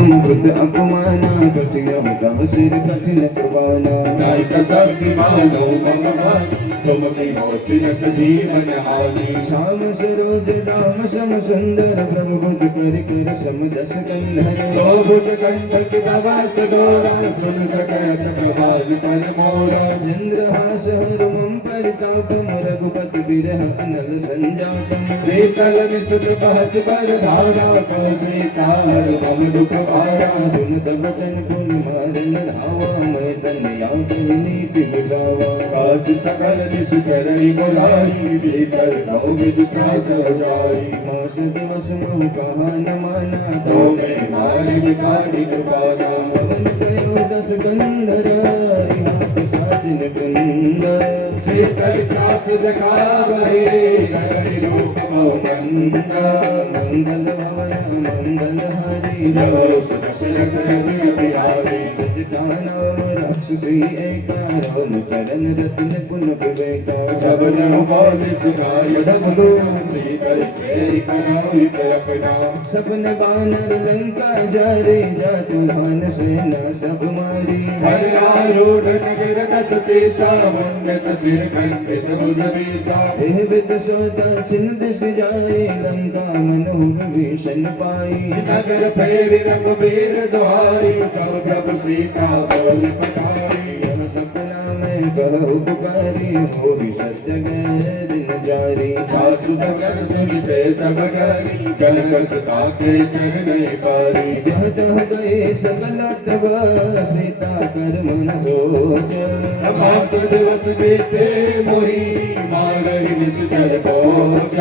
वृद्ध अपमाना कटिया तव सिर कठिन कुर्बाना नायक शक्ति मानो भगवान सुमति होती नत जीवन हानि श्याम सरोज दाम सम सुंदर प्रभु भुज कर कर सम दस कंधर सो भुज कंठक दवा सदोरा सुन सकय चक्रवाल पर मोरा चंद्रहास हरुमं परितापम रघुपति बिरह अनल संजातम शीतल निसुत पहस पर धारा कौ सीतार मम दुख भारा सुन तब वचन पुन मारन धावा मैं तनया नीति बुझावा काश सकल दिस चरण बुलाई भीतर नौ विद त्रास जाई मास दिवस महु कहा न माना तो मैं मार्ग काढ़ी कृपाना पवन कयो दस कंधर साजन कुंद शीतल त्रास जगावे गगन रूप मंद मंगल भवन मंगल हरि जब दशरथ बिहारी नाम राक्षसी एका राम चरण रत्न पुन विवेका सब नर बोल सुनाय सब श्रीकर सेरि कनाई अपना सपन बानर लंका जारे जातु धान सेना सब मारी हर आरूढ़ नगर कस शेषा मंडक सिर कंठित भुज बीसा हे विद सोता छिन दिस जाए लंका मनो विभीषण पाई नगर फेरि रघुबीर दुहाई तब प्रभु सीता बोल पठारी यह सपना में कहु पुकारी होई सत्य गए दिन जारी सासु नगर सुनते सब गारी कल कस ताके चरण पारी जह तह गए सकल तब सीता कर मन सोच अमास दिवस बीते मोही मारहि निश्चर पहुँच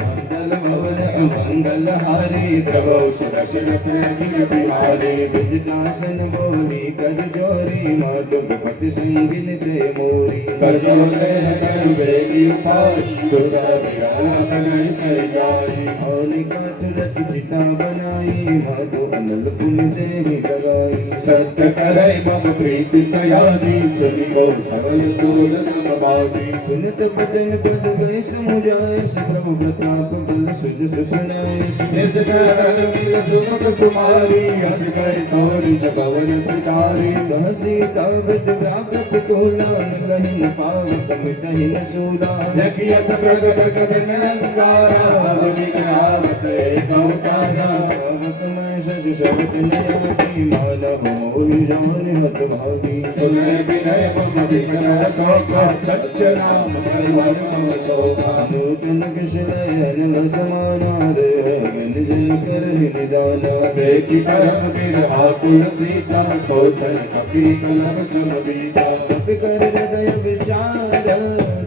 मंगल भवन अमंगल हारी द्रवौ सुदशरथ अजित बिहारी विजितासन बोली कर जोरी मातु पति संगिन ते मोरी कजोले कर बेगी उपाय तुसा बिरापन सजाई औलिका तुरत चिता बनाई मातु अनल पुन देहि लगाई सत्य करे मम प्रीति सयानी सुनि को सबल सूर समाधि सुनत बचन पद गए समुझाए प्रभु प्रताप बल सुज सुनाए निज करण मिल सुमुख सुमारी हस कर सौरि पवन सितारी कह सीता विद प्राप्त कोला कहीं न पावत मिटहि न सूला देखियत प्रगट कदन अंगारा अवनि आवत एक अवतारा आवत मैं सज सबत नियाती माला मोहि जान हत भागी सुनय विनय मम विकल सौखा सत्य नाम परवर मम सौखा नूतन किशलय अनल समाना देह गन जन कर निदाना देखी परम बिरहा कुल सीता सोचन कपि कलम समबीता तप कर हृदय विचार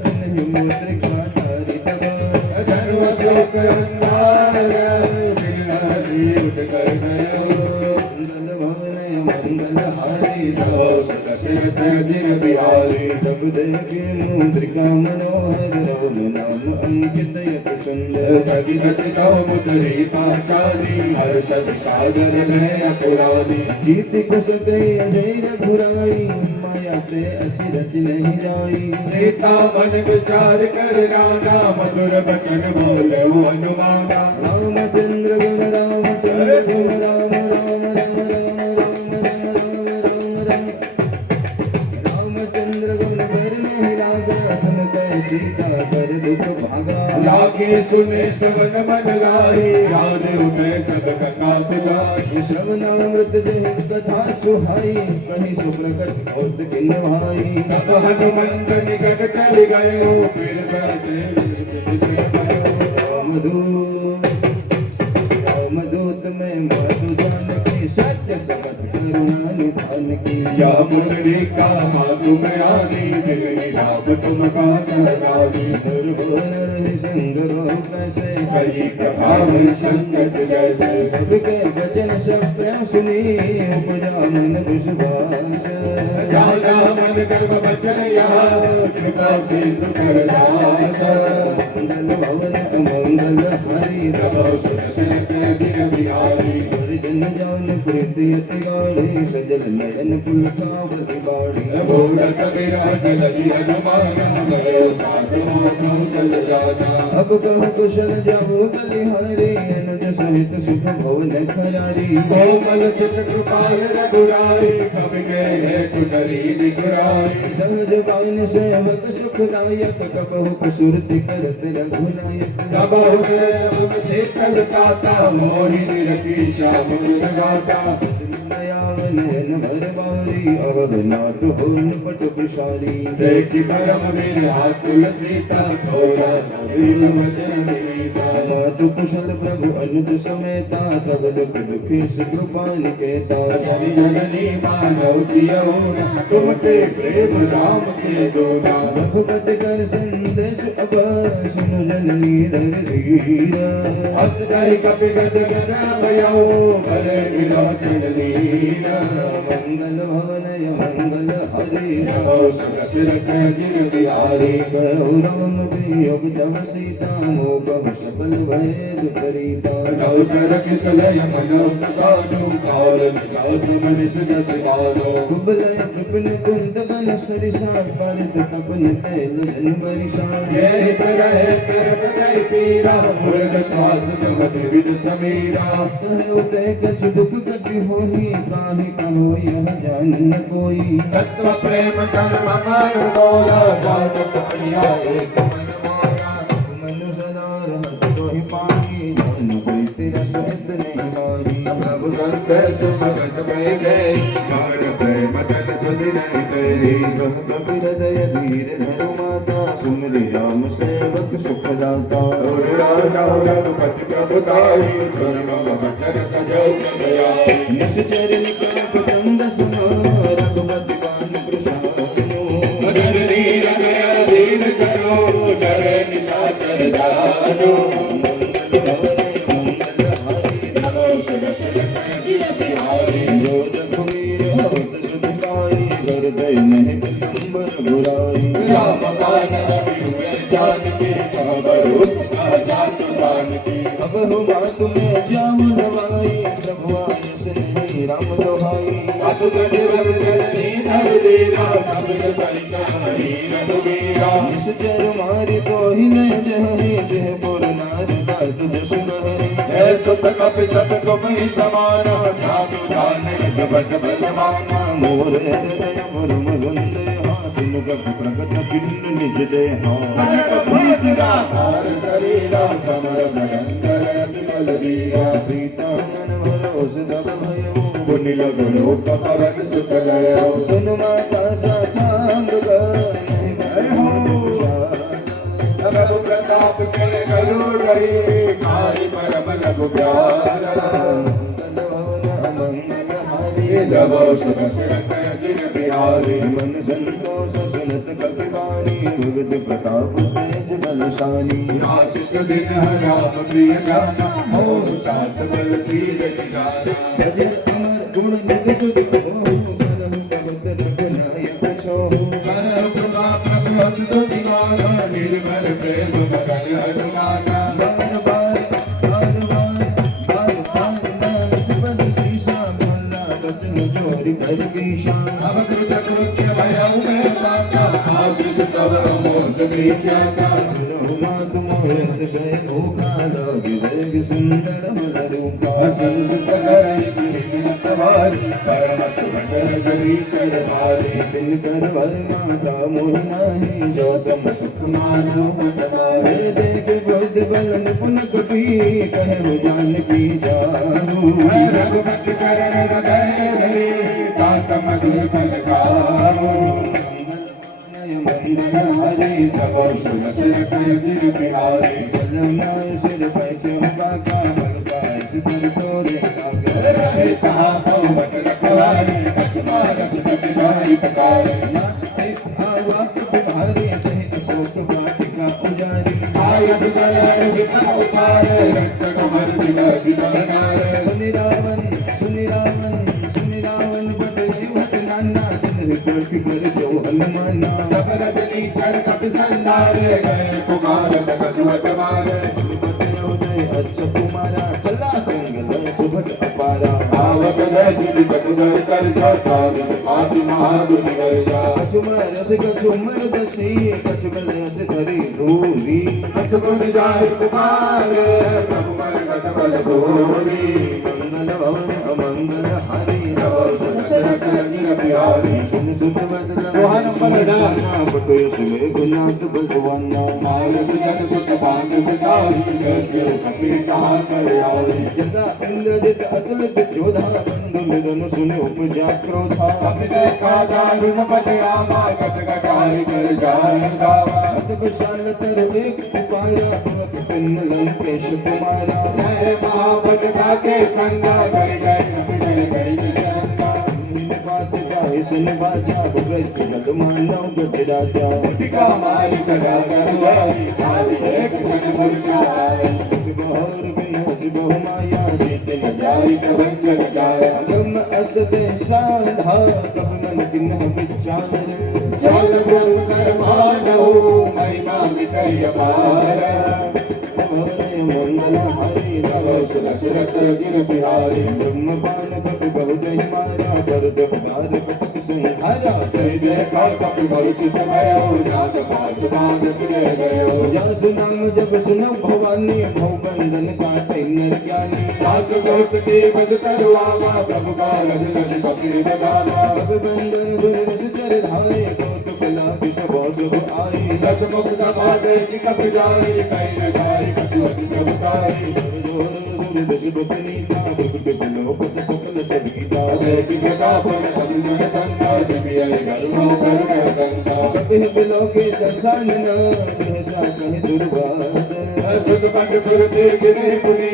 तिन्हि मुद्रिका धारि तब सर्व शोक अंगार बिरहसी उठ कर गयो मंगल भवन मंगल हारी जबो दशरथ अजित बिहारी जब देखी मुद्रिका मनोहर राम नाम अंकित यत सुंदर सखी सचिता मुद्री पाचाली हर्ष विषादर नय अपुरानी कीर्ति कुसुते अजय रघुराई माया से असि रच नहीं जाई सीता मन विचार कर राजा मधुर बचन बोले हनुमाना रामचंद्र गुण रामचंद्र गुण राम राम राम राम रामचंद्र गुण कर नहीं लागा सुनते सीता कर दुख भागा लागे सुने सवन मन लाई याद उठे सब कथा सुनाई श्रवणामृत जय कथा सुहाई कहीं सुप्रकट होत किन भाई तब हनुमंत निकट चल गए फिर बैठे रामदूत में मातु जानकी सत्य समझ करुणानुभान की या मुद्रिका मातु में आनी दिल लाभ तुम का सरदारी दुर्भोर संग रो कैसे करी प्रभाव संकट जैसे सब के वचन सब प्रेम सुनी उपजा मन विश्वास सादा मन कर्म वचन यहाँ कृपा सिंधु कर दास मंगल भवन मंगल हरि रघु दशरथ अजित बिहारी जन जान प्रीति अति गाढ़ी सजल नयन पुलकावति बाढ़ी भोरक विराज लगी हनुमाना भयो तात मोह कल जाना अब कह कुशल जाहु बलिहारी तेज सहित सुख भवन खरारी कोमल चित कृपाल रघुराई कवि के कुटरी दिगुराई सहज बान सेवक सुखदायक कबहु प्रसुरति करत रघुनायक कबहु के शीतल ताता मोहिनी रखी श्याम गाता नयावन भर बारी अवह नाथ होन पट विशाली देखी परम वीर तुलसीता सोया नवीन वचन विनीता मातु कुशल प्रभु अनुज समेता तब दुख दुखी कृपा निकेता शनि जननी मानव जियो तुमके प्रेम राम के दोना रघुपति कर संदेश अब सुनु जननी धर धीर हस गई कपि गद गद भयो भले विलोचन लीला मंगल भवनय मंगल हरि नमो दशरथ जिर बिहारी कहु राम वियोग तव सीता मोह सकल भय विपरीता नवतर किसलय मनो प्रसादो काल समनिस जस बालो कुबलय कृपन कुंद बन सरिसा पारित तपन तैल धन बरिसा ये तरह कर पीरा मुर्ग श्वास जमत विद समीरा कहो ते कछ दुख कटि होही काहि कहो यह जान न कोई तत्व प्रेम कर्म मन डोला जागत प्रिया एक मन माया मन सदा रहत तोहि पानी जान प्रीति रस हित नहीं मारी प्रभु संत सुभगत में गए कार प्रेम तन सुधि नहीं करी कह कपि हृदय धीर धरु माता सुमिरि राम सेवक सुख दाता रघुपति प्रभु ताई सुन वचन तजो गया निश्चर निकट प्रचंड सुनो रघुपति बान प्रसाद नो जननी रघुया दीन करो डर निशाचर जानो नमो दशरथ जिर बिहारी जो रघुवीर होत सुख पाई हृदय नहीं पितंबर बुराई राम कान हुए जानकी खबर जात बानकी अब हो बात में जाम नवाई प्रभु आयस नहीं राम दोहाई असुगत रघुपति नव देवा कबल सरिता हरि रघुवीरा निश्चर मारी तो ही न जहरी देह पुर नार बात जस बहरी है सुत कपि सत कुमि समाना जातु जान जपट बलवाना मोर हृदय मुरुम रुंद हासिन कप प्रकट किन्न निज देहा कनक भूतरा हार शरीरा समर भयंकर अति बलवीरा सीता मन भरोस तब भयो पुनि लग लोक पवन सुत लयो सुन माता सा सांग गए रघु प्रताप के कलु रही खाई परम रघु प्यारा नमो दशरथ जिर बिहारी मन संतोष सुनत कपिवाणी भगत प्रताप तेज बलशाली आशीष दिन राम प्रिय गाना हो तात बल सीर गाना भजन अमर गुण निध सुख हो करहु भगत रघुनायक छो करहु प्रताप प्रभु सुति गाना निर्मल प्रेम मगन हनुमाना बार बार नास बल शीशा भला बचन जोरि कर कीशा अब कृत कृत्य भयउ में पाता आशीष तव मोद विद्याता सुनो मात मोह अतिशय भूखा लागे वेग सुंदर मन रूपा संसुत करई गिरितवार परम सुभद्र जरी चर भारी दिन कर वर माता मोह नाही जो तम सुख मानो मत मारे है देख बुद्ध बलन पुन कपी कहे जानकी जानु रघुपति चरण हृदय धरे तात मधुर फल खाओ मंगल हरि नमो दशरथ जिर बिहारी जलमाय सिर पैसे बाका बलका सिर तोरे कागे रहे कहा पवत रखवारे कछमा रस बस जाई पकारे आवाक बिहारी सही अशोक वाटिका उजारी आयत दयाल विता उतारे रक्षक मर दिला दिलनारे सुनि रावण बट जीवत नाना दिन कोटि कर जो हनुमाना सब रजनी क्षण कपि संधारे गए पुकार कछुअत मारे अच्छा कुमारा चला संग लय सुभट अपारा आवक लय दिल कटुगर कर सागत आदि महागुनि वर्षा कछु मरस कछु मरदसी कछु बलस धरी धूरी सुबुद जाहि कुमार प्रभु मन गत बल भोरी मंगल भवन अमंगल हरि नवो दशरथ अजिर बिहारी सुत बदन दोहा नंबर 18 पटो सुमे गुनाथ भगवान मानस जन सुत बांध सदाई जय कपि कहा कर आवी जदा इंद्रजित अतुलित जोधा बंधु निधन सुने उपजा क्रोधा अभिनय का दारुण पट आमा कट कटाई कर जाय दावा अत विशाल तर एक पुकारा भवत पिन लंकेश कुमारा जय महाभगता के संगा कर गए अभिजन गई निशंका बात जाए सुन बाजा ब्रज जग मानव गज राजा टिका मारी जगा कर जाई खाली एक जन मुर्शाई बहुर विनाश बहु माया सीत न जाई प्रभंजन जाया ब्रह्म असत साधा कब मन किन्ह विचार चल ब्रह्म सर्वानहु महिमा मितय अपार मंगल हरि नवो दशरथ अजिर बिहारी ब्रह्म पान कपि बहुत ही मारा पर दरबार कपि संहारा जय देखा कपि भविष्य भयो जात पास बांध सुने गयो जासु नाम जब सुनो भवानी भव बंधन का नर ज्ञानी दास दोस्त के बद तरुआवा प्रभु का लज लज कपि बदावा अब बंधन सुर सुचर धारे कौतुक लाग सब शुभ आई दस मुख सभा देख कपि जाई कई न जाई कछुअति प्रभु ताई दश बपनीता प्रकट बिलोपत सकल सविता देखि प्रताप अभिजन संता जमिय गलमो कर संता कपिह बिलोके दर्शनना सहसा कहि दुर्वाद सुत कंठ सुर ते गिरे पुनी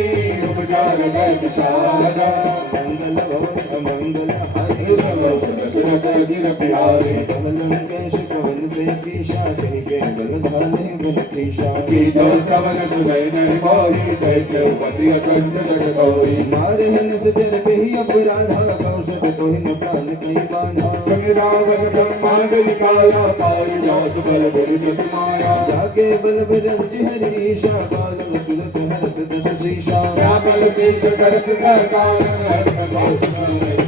उपचार गए विशारदा मंगल भवन अमंगल हरि नवो दशरथ अजिर बिहारी कमलंकेश कवन प्रेतीशा कहि के बल धाने बल तीशा की जो सवन सुनय नहीं मोही जय देवपति असंज जग गौरी मारे हन सजर कहि अपराधा कौशल कोहि न प्राण कहि बांधा संग रावण ब्रह्मांड निकाला पाई जास बल बुरि सति माया जाके बल बिरंज हरीशा कालम सुर सहरत दश शीशा श्यामल शेष करत सरकार हर प्रकाश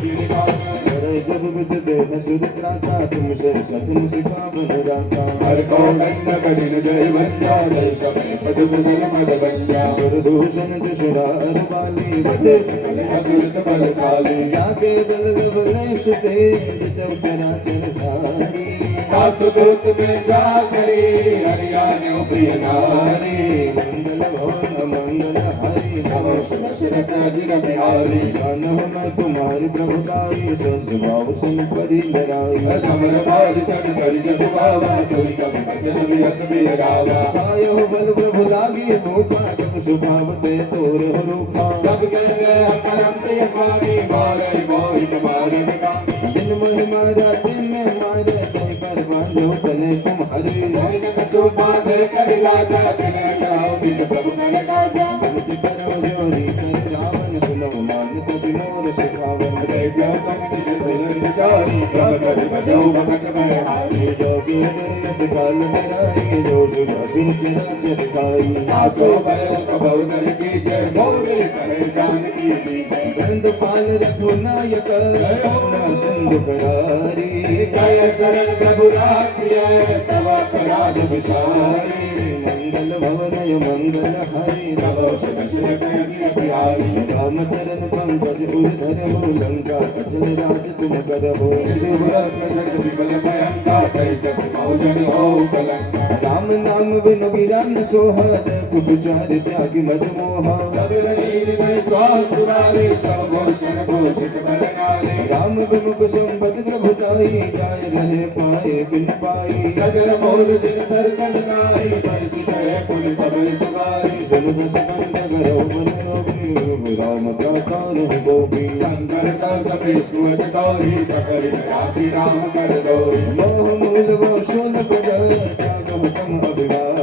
गिरिकान करे जब विद देह सुर त्राता तुम से सतुम सिखा बन राता हर को गंड कठिन जय बंजा जय समय पद मुदल मद बंजा प्रदूषण दुषरार वाली बदे सकल अतुलित बलशाली जाके बल गबनेश ते जितव चराचर सारी दास दूत में जा करी हरियाणा प्रिय नारी मंगल भवन मंगल हरि नवो दशरथ अजिर बिहारी जानह मैं तुम्हारी प्रभुताई सद्भाव सुन परि नराई समर बाल सद कर जस बाबा सोई कवि वचन विरस में गावा आयो बल प्रभु लागी भूखा जब स्वभाव ते तोर हो रूखा सब गए करम प्रिय स्वामी मारे मोहित मारन कामी जिन मोहि मारा तिन में मारे तय पर बांधो तने तुम्हारे मोहित कसु बांधे कर लाजा तने कराओ बिच प्रभु कर काजा भक्ति करो जोरी कर रावण सुनो मान तभी मोर सिखावन जय गौतम किसे धुरन विचारी प्रभ कर बजो भगत मर हारी जोगी दुर्यत काल मेराई जो सुर सुर चरा चर खाई दासो बल कबौ नर की जय मोरे करे जान की जय गंध पाल रघुनायक करुणा सिंधु करारी जय शरण प्रभु राखिए तव अपराध विसारी मंगल भवन मंगल हरि नवो दशरथ अजिर बिहारी रामचरण पंकज उर्धर हो लंका अचल राज तुम कर हो शुभ रत्न विमल भयंका कैसे मौजन हो कलंका राम नाम बिन बिरान सोहत कुचार त्याग मत मोह ससुर नीर में स्वासुरारे सब भूषण भूषित बरनाले राम विमुख संपद प्रभुताई जाय रहे पाए बिन पाई सजल मोर जिन सरकल गाई परिषित है पुल पवन सुगाई समुद्र सकंद करो मन रोगी राम प्राकार गोपी शंकर सब विष्णु तोहि सकल जाति राम कर दोहि मोह मूल वो शूल प्रजर त्याग हुकम अभिवाय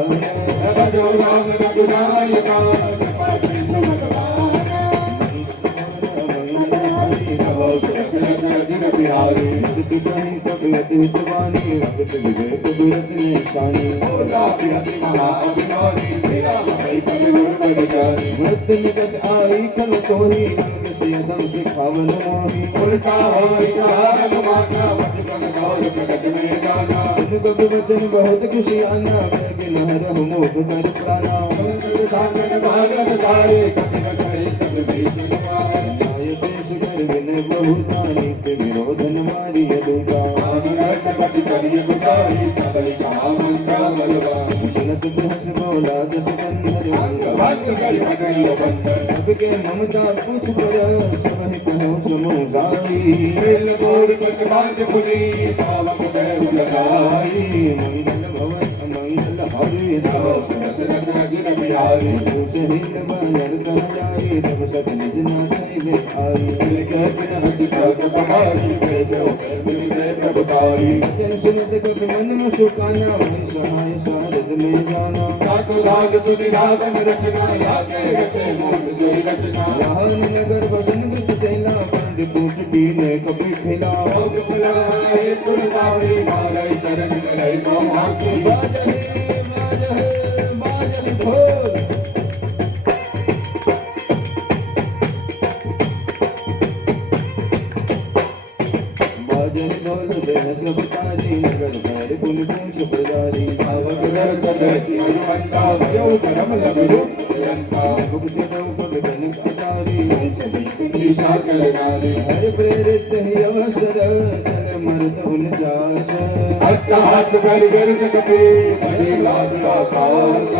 भजो राम रघुनायका कृपा सिंधु भगवाना नवो दशरथ अजिर बिहारी वाणी भगत विवेक विरत निशानी बोला बिहसी महा अभिमानी मेरा भई पवित्र बड़ जानी मृत निकट आई कल कोही रंग से दम सिखावन मोही उल्टा होई कहान माता बचपन गौर प्रगट में जाना सुन कब वचन बहुत खुशियाना बैगन धरहु मोह कर प्राणा सागन भागन तारे सखी बसाई तब देश निवारे न्याय शेष कर विनय बहुता नीति विरोधन मारी दूता आनंद बस करिय गुसाई सबल कहा मंत्र बलवा सुनत बृहस बोला दस कंधर अंग भंग करि भगैया बंधन अब के ममता कुछ पर सब ही कहो समुदाई मिल बोर पट बांध पुनी पावक देव लगाई मंगल भवन मंगल हरि नवस दशरथ अजिर बिहारी शहीद बानर कर जाई तब सत निज नाथै ले आई सिलके बिन हसी तक पहाड़ी देव देव प्रभुतारी जन सुनत कपि मन में सुकाना वही सहाय सारद में जाना सातो धाग सुधि धागन रचना लागे रचे मूल सोई रचना राहन नगर बसन गत तेला पंड पूछ कीने कपि खिला भोग बुलाए तुलसी मारे चरण करे को हासी बाजहे ढोल बाजहे ढोल देह सब तारी नगर भैर कुल पूछ पुजारी भावक रर कदति हनुमंता भयो करम लग रूप निरंता भुगते नौपद कनक अटारी ईशा चरणारी हर प्रेरित ही अवसर चल मर्द उन जास अट्टहास कर गर जगते बड़ी लाद आकाश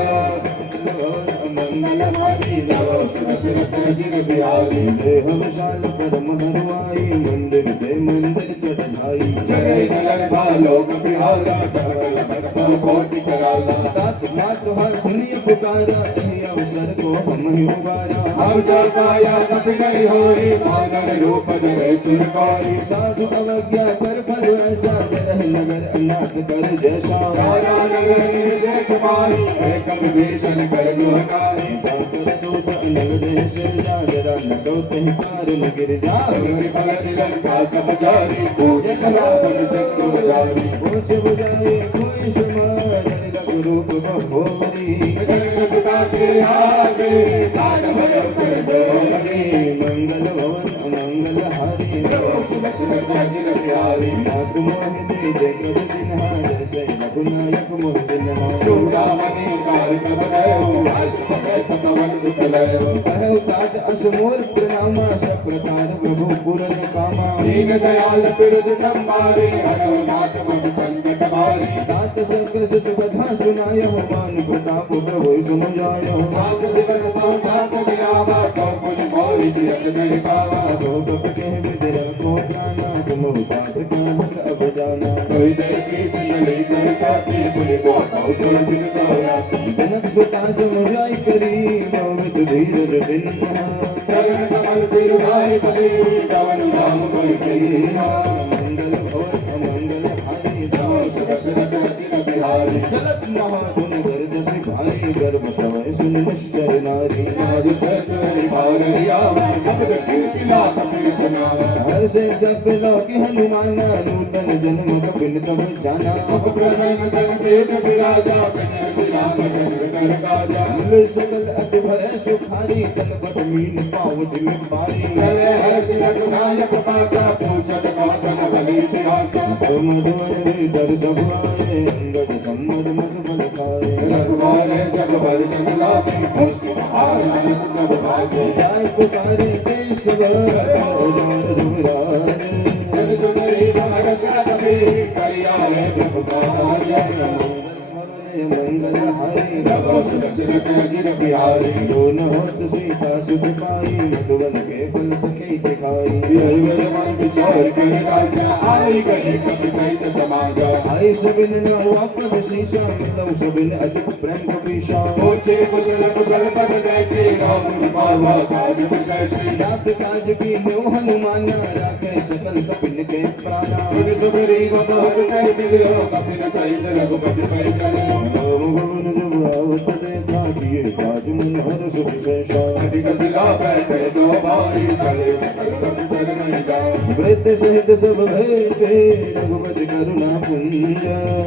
मंगल हरि नव दशरथ अजिर बिहारी देह विशाल परम हरवाई मंदिर से मंदिर चढ़ाई जय नगर भालोक बिहारा सकल भटपल कोटि कराला तात मात हर सुनिय पुकारा यही अवसर को हम ही उबारा हम जाताया कपि नहीं होई मानव रूप धरे सुरकारी साधु अवज्ञा कर फल ऐसा जरह नगर अनाथ कर जैसा सारा नगर निशे कुमारी एक विभीषण कर दुहकारी जाकर दूत अनल जय सिर जा जरा न सोते ही पार न गिर जा अग्नि पलट लंका सब जारी पूजन रावण शत्रु बजारी पूछ बुझाए कोई समार लग रूप बहोरी जन सुता के आगे काट भयो कर जोरी मंगल भवन अमंगल हारी दशरथ अजिर बिहारी नाथ मोहि दे जगत जिन्हा जैसे रघुनायक मोहि जिन्हा चूड़ामणि कारक बलयो आश समेत पवन सुत लयो कहु तात असमोर प्रणामा सब प्रकार प्रभु पुरन कामा दीन दयाल बिरुद संभारे हरो नाथ मम संकट भारी तात शस्त्र सुत कथा सुनाय मान प्रताप प्रभु समुझाय दास दिवस पहुंचा को मिलावा तो पुनि मोहि जियत नहीं पावा भोग कह विदर को प्राणा तुम तात का भग अब जाना कोई देखी सिंगली कर साथी पुनि बोता सो दिन सोराती जनक सुता समुझाई करी मोहित धीरज दिन चरण कमल सिर भाई बली जवन नाम कोई कही मंगल भवन अमंगल हारी दशरथ अजिर बिहारी चलत महाधुन कर जस भारी गर्भ समय सुन निश्चर नारी नारी सत निभार रियावा सबद कीर्तिला कपि सनावा हर से सब लोक हनुमाना नूतन जन्म कपिल तब जाना मुख प्रसन्न तन तेज विराजा कन्या श्रीराम चंद्र कर काजा मूल सकल अति भय सुखारी तन पट मीन पाव जिम पारी चले हर्ष रघुनायक पासा पूछत कौतन बलि इतिहासा मधुवर दर सब आए अंगद सम्मद मध फल खाए रघुवारे जग बल जग लागे मुष्टि हार अनंत सब भागे जाय पुकारे केशव औजार जुबराज सिर सुंदरी भर शादी करियाए प्रभु कार्य मंगल हारी नवोश दशरथ अजिर बिहारी जो न होत सीता सुख पाई मधुवन के फल सके दिखाई वीर मन विचार कर राजा आई गए कपि सहित समाजा आई सबिन न वापद शीशा मिलौ सबिन अधिक प्रेम कपीशा पूछे कुशल कुशल पद देखे राम पावा काज विशेषी जात काज की न्यू हनुमाना राखे सकल कपिन के प्राणा सुन सुबरी बहुत कर मिलियो कपिन सहित रघुपति पै चलियो राम भवन जब आवत देखा किए काज मन हर सुख शेषा अधिक सिला बैठे दो भाई चले सकल कपि शरण मैं जाऊं व्रत सहित सब बैठे रघुपति करुणा पुंज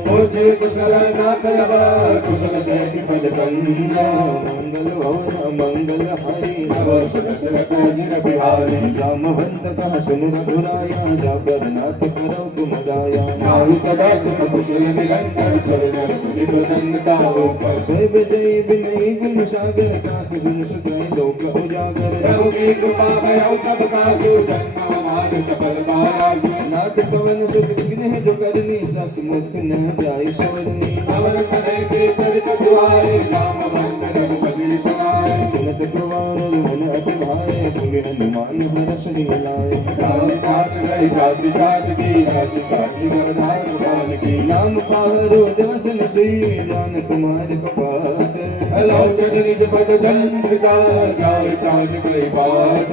मुझे कुशल नाथ लगा कुशल देहि पद कंज मंगल भवन मंगल हरि नवस दशरथ अजिर बिहारी जामवंत कह सुन रघुराया जाबर नाथ करो तुम गाया नाहि सदा सुख कुशल निरंतर सब जन सुनि प्रसन्नता ऊपर सोई विजयी विनयी गुण सागर कास गुण सुधई लोक उजागर प्रभु की कृपा भयउ सब काजू जन्म हमारे सफल बाराजू नाथ पवन सुत विघ्न जो करनी सस मुख न जाय सवरनी पवन तनय के चरित सुहाए जामवंत रघुपति सुनाए सुनत कुवार मन अति भाए बोले हनुमान हरष लाए गाँव पात गई जाति जात की जाति जाति वरदान सुभान की नाम पाहरो दिवसन श्री जान कुमार कपात अलोचन निज पद जन्म विकास गाय प्राण कई बात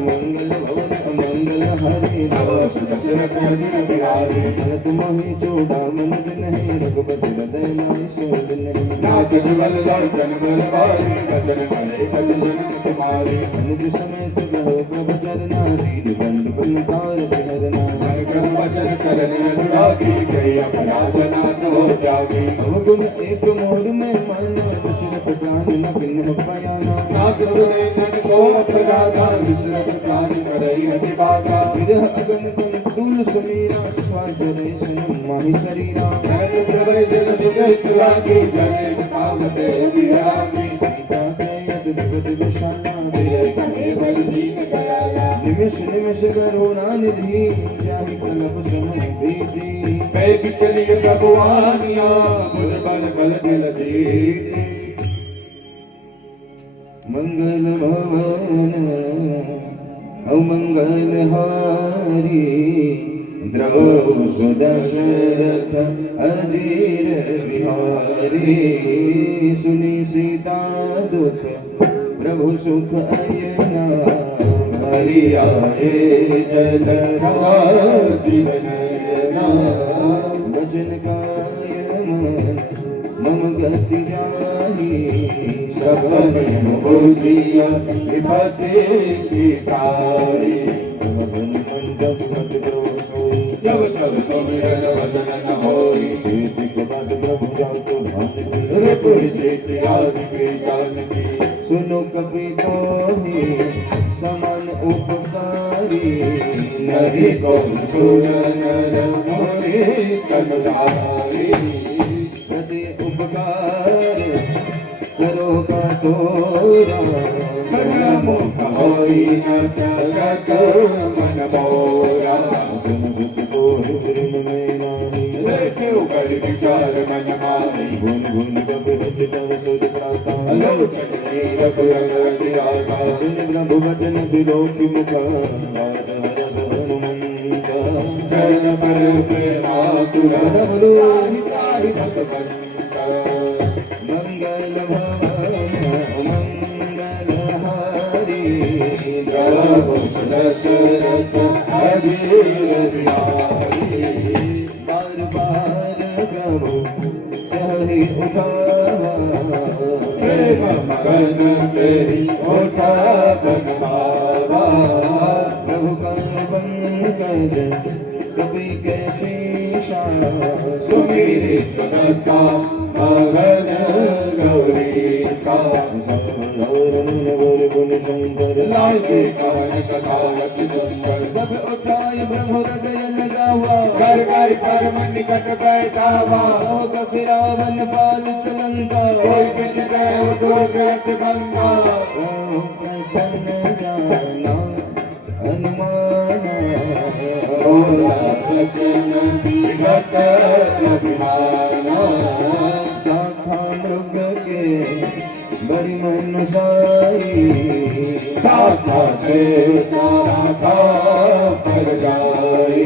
मंगल भवन मंगल हरि नवस दशरथ अजिर बिहारी भरत मोहि चूड़ामन दिन है रघुपति हृदय नाय सोधन नाथ जुगल दर्शन बल भारी भजन करे भज जन तुम्हारे अनुज समेत कहो प्रभु चरना दीन बंधु पुन तार हरना मन क्रम वचन चरण अनुरागी गई अपराधना तो त्यागी अवगुण एक मोर में माना दशरथ प्राण न किन्ह पयाना नाथ सुने मन को प्रदाता विश्रम प्राण करई अति बाधा विरह अगन तन तुल समीरा स्वाद रेशन माहि शरीरा नैन प्रभय जन विजय तुरागी जने पावते विरागी सीता के यद जगत विशाला विजय कहे बल दीन दयाला निमिष निमिष करुणा निधि जाहि कलप समय प्रीति पैग चलिए प्रभुआनिया बुध बल बल दिल सीती मंगल भवन अमंगल हारी द्रवो सुदशरथ अजीर बिहारी सुनी सीता दुख प्रभु सुख अयना हरि आए जल राशि बनयना वचन काय मम गति जाही सफल होजिया विपत्ति की कारी भवन मंडप मत दोषो जब तब सुमिरन वदन न होई कीर्ति के बाद प्रभु जाओ तो भान रिपुर जीत आदि की जानकी सुनो कपि दोहि समान उपकारी नरी को सुर नर मुनि कनुधारी प्रति उपकार करो का तोरा सन्मुख होई न सकत मन मोरा सुन सुख तो हृदय में नाही लेके कर विचार मन माही गुण गुण कब रच तव सुर प्राता आलोचन की रघुयल विरागा सुन प्रभु वचन विरोधि मुख वाद हरस हनुमंत चरण पर प्रेमातुर धवलो त्राहि भगवंत मंगल भवन मंगल हरि प्रभु दशरथ अजीर बिहारी बार बार प्रभु चाहे उठावा प्रेम मगन तेरी ओठा बनवावा प्रभु का पंकज कभी कैसी शान सुमीरी सुनसा मगन गौरी सा शंकर लागे कवन कथा अति सुंदर सब उठाय ब्रह्म हृदय लगावा कर कर परम निकट बैठावा फिरावन पालित लंका कोई बिच गए दुर्गत गंगा प्रसन्न जाना हनुमान बोला वचन विगत अभिमाना शाखा मृग के बड़ी मनुषाई साथा से साथा पर जाई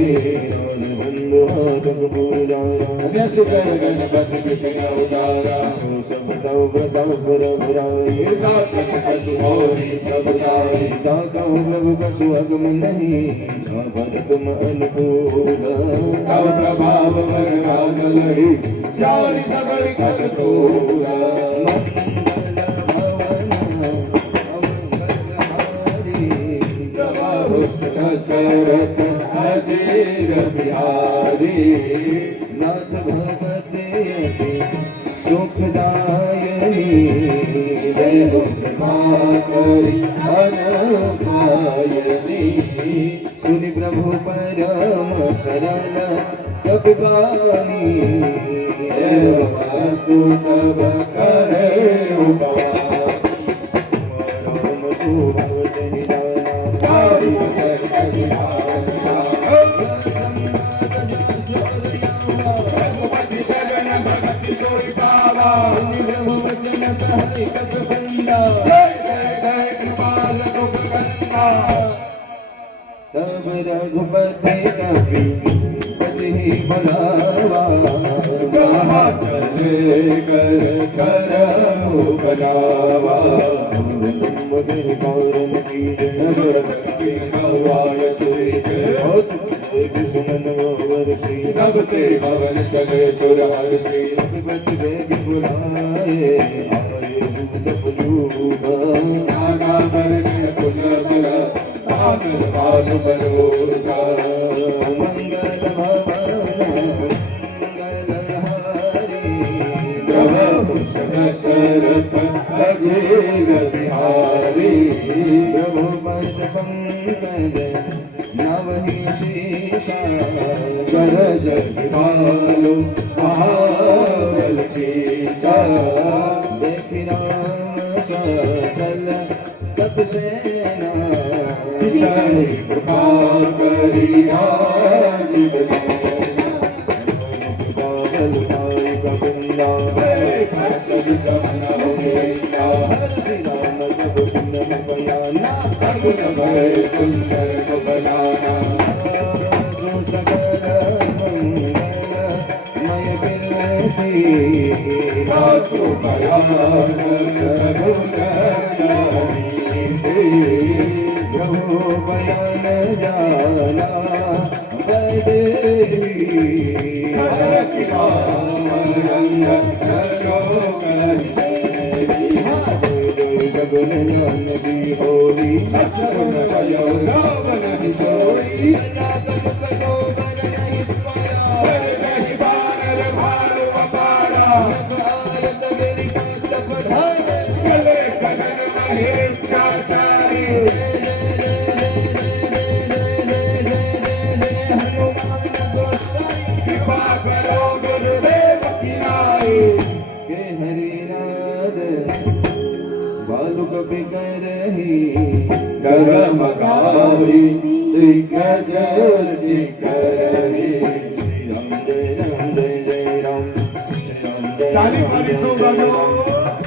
बंधु जगपूर जारा न्यस्त कर गणपति विपिन उदारा सब तव प्रताप पुर बुराई निर्घातक पशु होरी प्रभुताई दाता प्रभु कछु अगम नहीं पर तुम अनुकूल तव प्रभाव वरदान लई जारी सगल खल तोरा मंगल भवन अमंगल हारी प्रभाव सुदर्शन दशरथ अजीर बिहारी नाथ भगवते अति सुखदायनी देव कृपा करी अनभायनी सुनि प्रभु परम सरल कपिपानी देव वस्तु तब करे उपवास राम सुभव जनि जाना रघुपति चरण भगत सोई पावा सुनि प्रभु वचन कहै कपिबंदा जय जय जय कृपाल सुख कंदा तब रघुपति कपि पति बुलावा कहाँ चले कर करहु बनावा मुझे गौरव की नजरत की गवाय सुई के सुमन गोवर श्री तब ते भवन चले सुरहर श्री रघुपति वेग बुलाए आए दूत पुजूगा नाना करने कुल बला आनंद पास बरोगा मंगल भवन मंगलहारी प्रभु दशरथ अजीर बिहारी प्रभु पद पंकज नवहि शीशा सरज विमालो महाबल कीसा देखि राम सचल तप सेना चितहि कृपा करी राजीव बादल भाई कपिंदा भजन कमन हो गया हर श्री राम जब पुण्य बयाना सगुन भय सुंदर सुबलाना जो सकल मंगलमय कीर्ति दासु बयान सगुन प्रभु बयान जाना वैदेही सगुन ज्ञान की होली के हरिनाद बालु कपि करही गगमगावी दिग्गज चिकरही श्री राम जय राम जय जय राम ताली पाली सो गाओ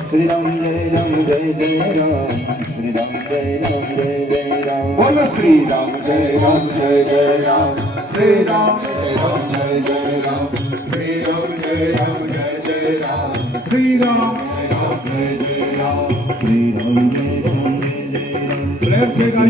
श्री राम जय राम जय जय राम श्री राम जय राम जय जय राम बोलो श्री राम जय राम जय जय राम श्री राम जय राम जय जय राम श्री राम जय राम जय जय राम श्री राम जय राम जय जय राम श्री राम जय राम जय जय राम प्रेम से गाओ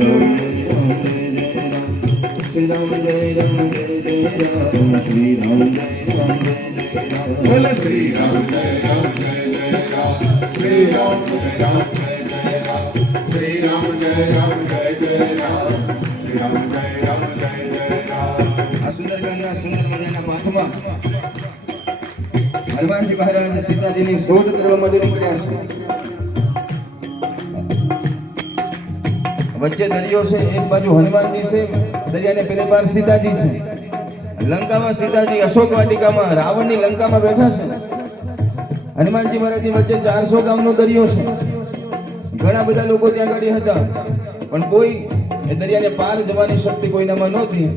श्री राम जय राम जय जय राम श्री राम जय राम जय जय राम बोलो श्री राम जय राम जय जय राम श्री राम जय राम जय जय राम श्री राम जय राम जय जय राम श्री राम जय राम जय जय राम આ સુંદરકાંડના સુંદર મજાના પાઠમાં હનુમાનજી મહારાજ સીતાજીની શોધ કરવા માટે નીકળ્યા છે. વચ્ચે દરિયો છે, એક બાજુ હનુમાનજી છે, દરિયાને પેલે પાર સીતાજી છે. લંકામાં સીતાજી અશોક વાટિકામાં રાવણની લંકામાં બેઠા છે. હનુમાનજી મહારાજની વચ્ચે 400 ગામનો દરિયો છે. ઘણા બધા લોકો ત્યાં આગળ હતા, પણ કોઈ એ દરિયાને પાર જવાની શક્તિ કોઈનામાં નહોતી.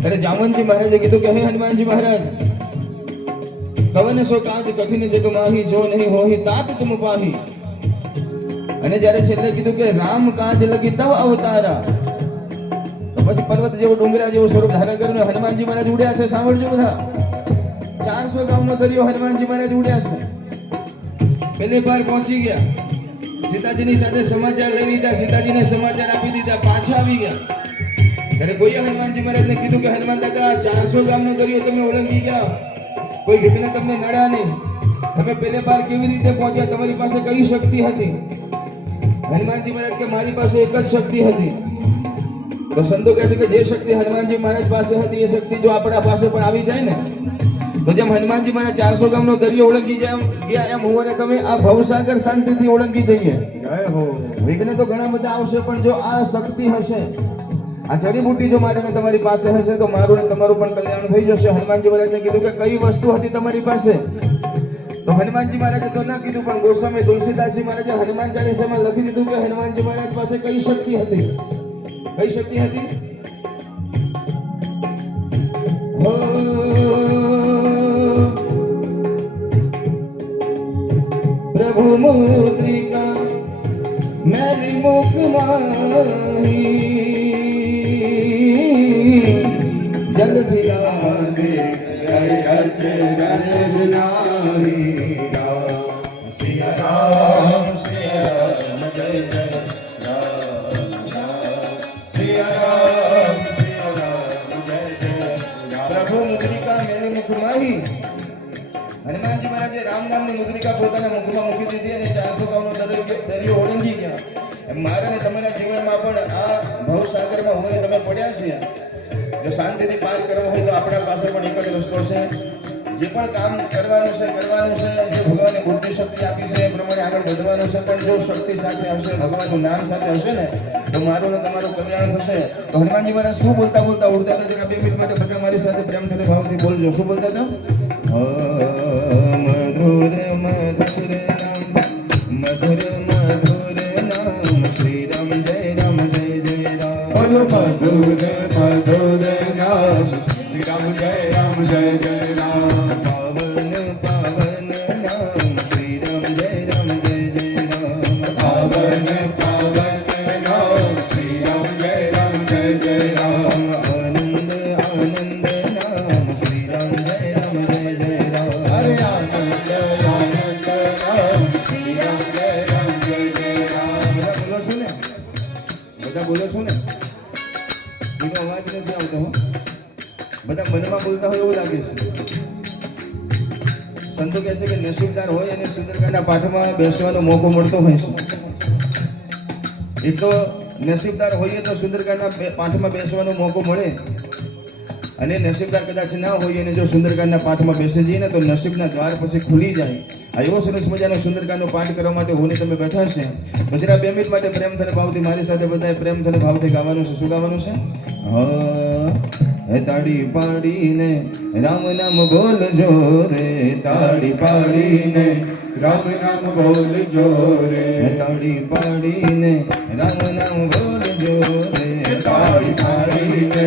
ત્યારે જામવંતજી મહારાજે કીધું કે હે હનુમાનજી મહારાજ, કવન સો કાજ કઠિન જગ માહી જો નહીં હોહી તાત તુમ પાહી. અને જ્યારે છેલ્લે કીધું કે રામ કાજ લગી તવ અવતારા, તો પછી પર્વત જેવો ડુંગરા જેવો સ્વરૂપ ધારણ કરીને હનુમાનજી મહારાજ ઉડ્યા છે. સાંભળજો બધા, 400 ગામનો દરિયો હનુમાનજી મહારાજ ઉડ્યા છે. પેલે પાર પહોંચી ગયા, સીતાજીની સાથે સમાચાર લઈ લીધા, સીતાજીને સમાચાર આપી દીધા, પાછા આવી ગયા. ત્યારે કોઈએ હનુમાનજી મહારાજને કીધું કે હનુમાન દાદા, 400 ગામનો દરિયો તમે ઓળંગી ગયા, કોઈ વિઘ્ન તમને નડ્યા નહીં, તમે પેલે પાર કેવી રીતે પહોંચ્યા, તમારી પાસે કઈ શક્તિ હતી? હનુમાનજી મહારાજ કે મારી પાસે એક જ શક્તિ હતી, તો સંતો કહે છે કે જે શક્તિ હનુમાનજી મહારાજ પાસે હતી એ શક્તિ જો આપણા પાસે પણ આવી જાય ને તો જેમ હનુમાનજી મહારાજ 400 ગામનો દરિયો ઓળંગી ગયા એમ હું અને તમે આ ભવસાગર શાંતિથી ઓળંગી જઈએ. જય હો. વિઘ્ન તો ઘણા બધા આવશે પણ જો આ શક્તિ હશે, આ જડીબુટ્ટી જો મારીને તમારી પાસે હશે તો મારું ને તમારું પણ કલ્યાણ થઈ જશે. હનુમાનજી મહારાજે કીધું કે કઈ વસ્તુ હતી તમારી પાસે, તો હનુમાનજી મહારાજે તો ના કીધું પણ ગોસ્વામી તુલસીદાસજી મહારાજે હનુમાન ચાલીસામાં લખી દીધું કે હનુમાનજી મહારાજ પાસે કઈ શક્તિ હતી. કઈ શક્તિ હતી? હો પ્રભુ મુદ્રિકા મેલી મુખ માહી જલ્દી લાગે હનુમાનજી મહારાજે રામ નામની મુદ્રિકા પોતાના મુખમાં મૂકી દીધી અને 400 ગામનો દરિયો ઓળંગી ગયા. એમ મારા ને તમારા જીવનમાં પણ આ ભવસાગરમાં હોય તમે પડ્યા છીએ. જો શાંતિથી પાર કરવો હોય તો આપણા પાસે પણ એક જ રસ્તો છે. જે પણ કામ કરવાનું છે જે ભગવાને બુદ્ધિ શક્તિ આપી છે એ પ્રમાણે આગળ વધવાનું છે. પણ જો શક્તિ સાથે હશે, ભગવાનનું નામ સાથે હશે ને તો મારું ને તમારું કલ્યાણ થશે. તો હનુમાનજી મહારાજ શું બોલતા ઉડતા હતા? 2 મિનિટ માટે બધા મારી સાથે પ્રેમથી ભાવથી બોલજો. શું બોલતા હતા? મધુર મધુર નામ, મધુર મધુર નામ, શ્રી રામ જય રામ જય જય રામ. બોલો મધુર મધુર નામ, શ્રી રામ જય રામ જય જય રામ. પાવન પાવન નામ, શ્રી રામ જય રામ જય જય રામ. પાવન પાવન નામ, શ્રી રામ જય રામ જય જય રામ. આનંદ આનંદ નામ, શ્રી રામ જય રામ જય જય રામ. હરે આનંદ આનંદ નામ, શ્રી રામ જય રામ જય જય રામ. બધા બોલો છો ને? એનો અવાજ નથી આવતો હો. બધા મનમાં બોલતા હોય એવું લાગે છે. સંતો કહે છે કે નસીબદાર હોય અને સુંદરકાંડના પાઠમાં બેસવાનો મોકો મળતો હોય છે. એક તો નસીબદાર હોઈએ તો સુંદરકાંડના પાઠમાં બેસવાનો મોકો મળે, અને નસીબદાર કદાચ ના હોઈએ અને જો સુંદરકાંડના પાઠમાં બેસી જઈએ ને તો નસીબના દ્વાર પછી ખુલી જાય. આ એવો સરસ મજાનો સુંદરકાંડનો પાઠ કરવા માટે હું ને તમે બેઠા છે. તો જરા 2 મિનિટ માટે પ્રેમ થને ભાવથી મારી સાથે બધાએ પ્રેમ થને ભાવથી ગાવાનું છે. શું ગાવાનું છે? હે તાળી પાડીને રામ નામ બોલજો રે, તાળી પાડીને રામ નામ બોલજો રે. હે તાળી પાડીને રામ નામ બોલજો રે, તાળી પાડીને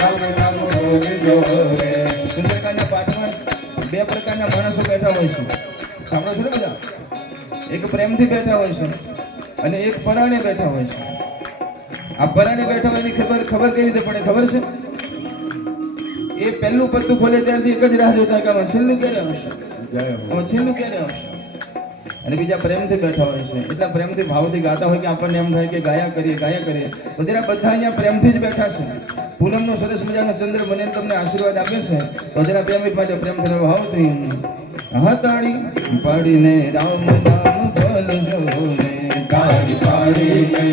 રામ નામ બોલજો રે. સુંદરકાંડના પાઠમાં 2 પ્રકારના માણસો બેઠા હોય છે. સાંભળો છો ને બધા? એક પ્રેમથી બેઠા હોય છે અને એક પરાણે બેઠા હોય છે. આ પરાણે બેઠા હોય એની ખબર કઈ રીતે પડે ખબર છે? એ પહેલું પત્તું ખોલે ત્યારથી એક જ રાહ જોતા કે આમાં છેલ્લું ક્યારે આવશે, આમાં છેલ્લું ક્યારે આવશે. અને બીજા પ્રેમથી બેઠા હોય છે, એટલા પ્રેમથી ભાવથી ગાતા હોય કે આપણને એમ થાય કે ગાયા કરીએ. તો જરા બધા અહીંયા પ્રેમથી જ બેઠા છે. પૂનમનો સરસ મજાનો ચંદ્ર મને તમને આશીર્વાદ આપે છે. તો જરા 2 મિનિટ માટે પ્રેમથી ભાવથી તાળી પાડીને રામ નામ બોલજો રે, તાળી પાડીને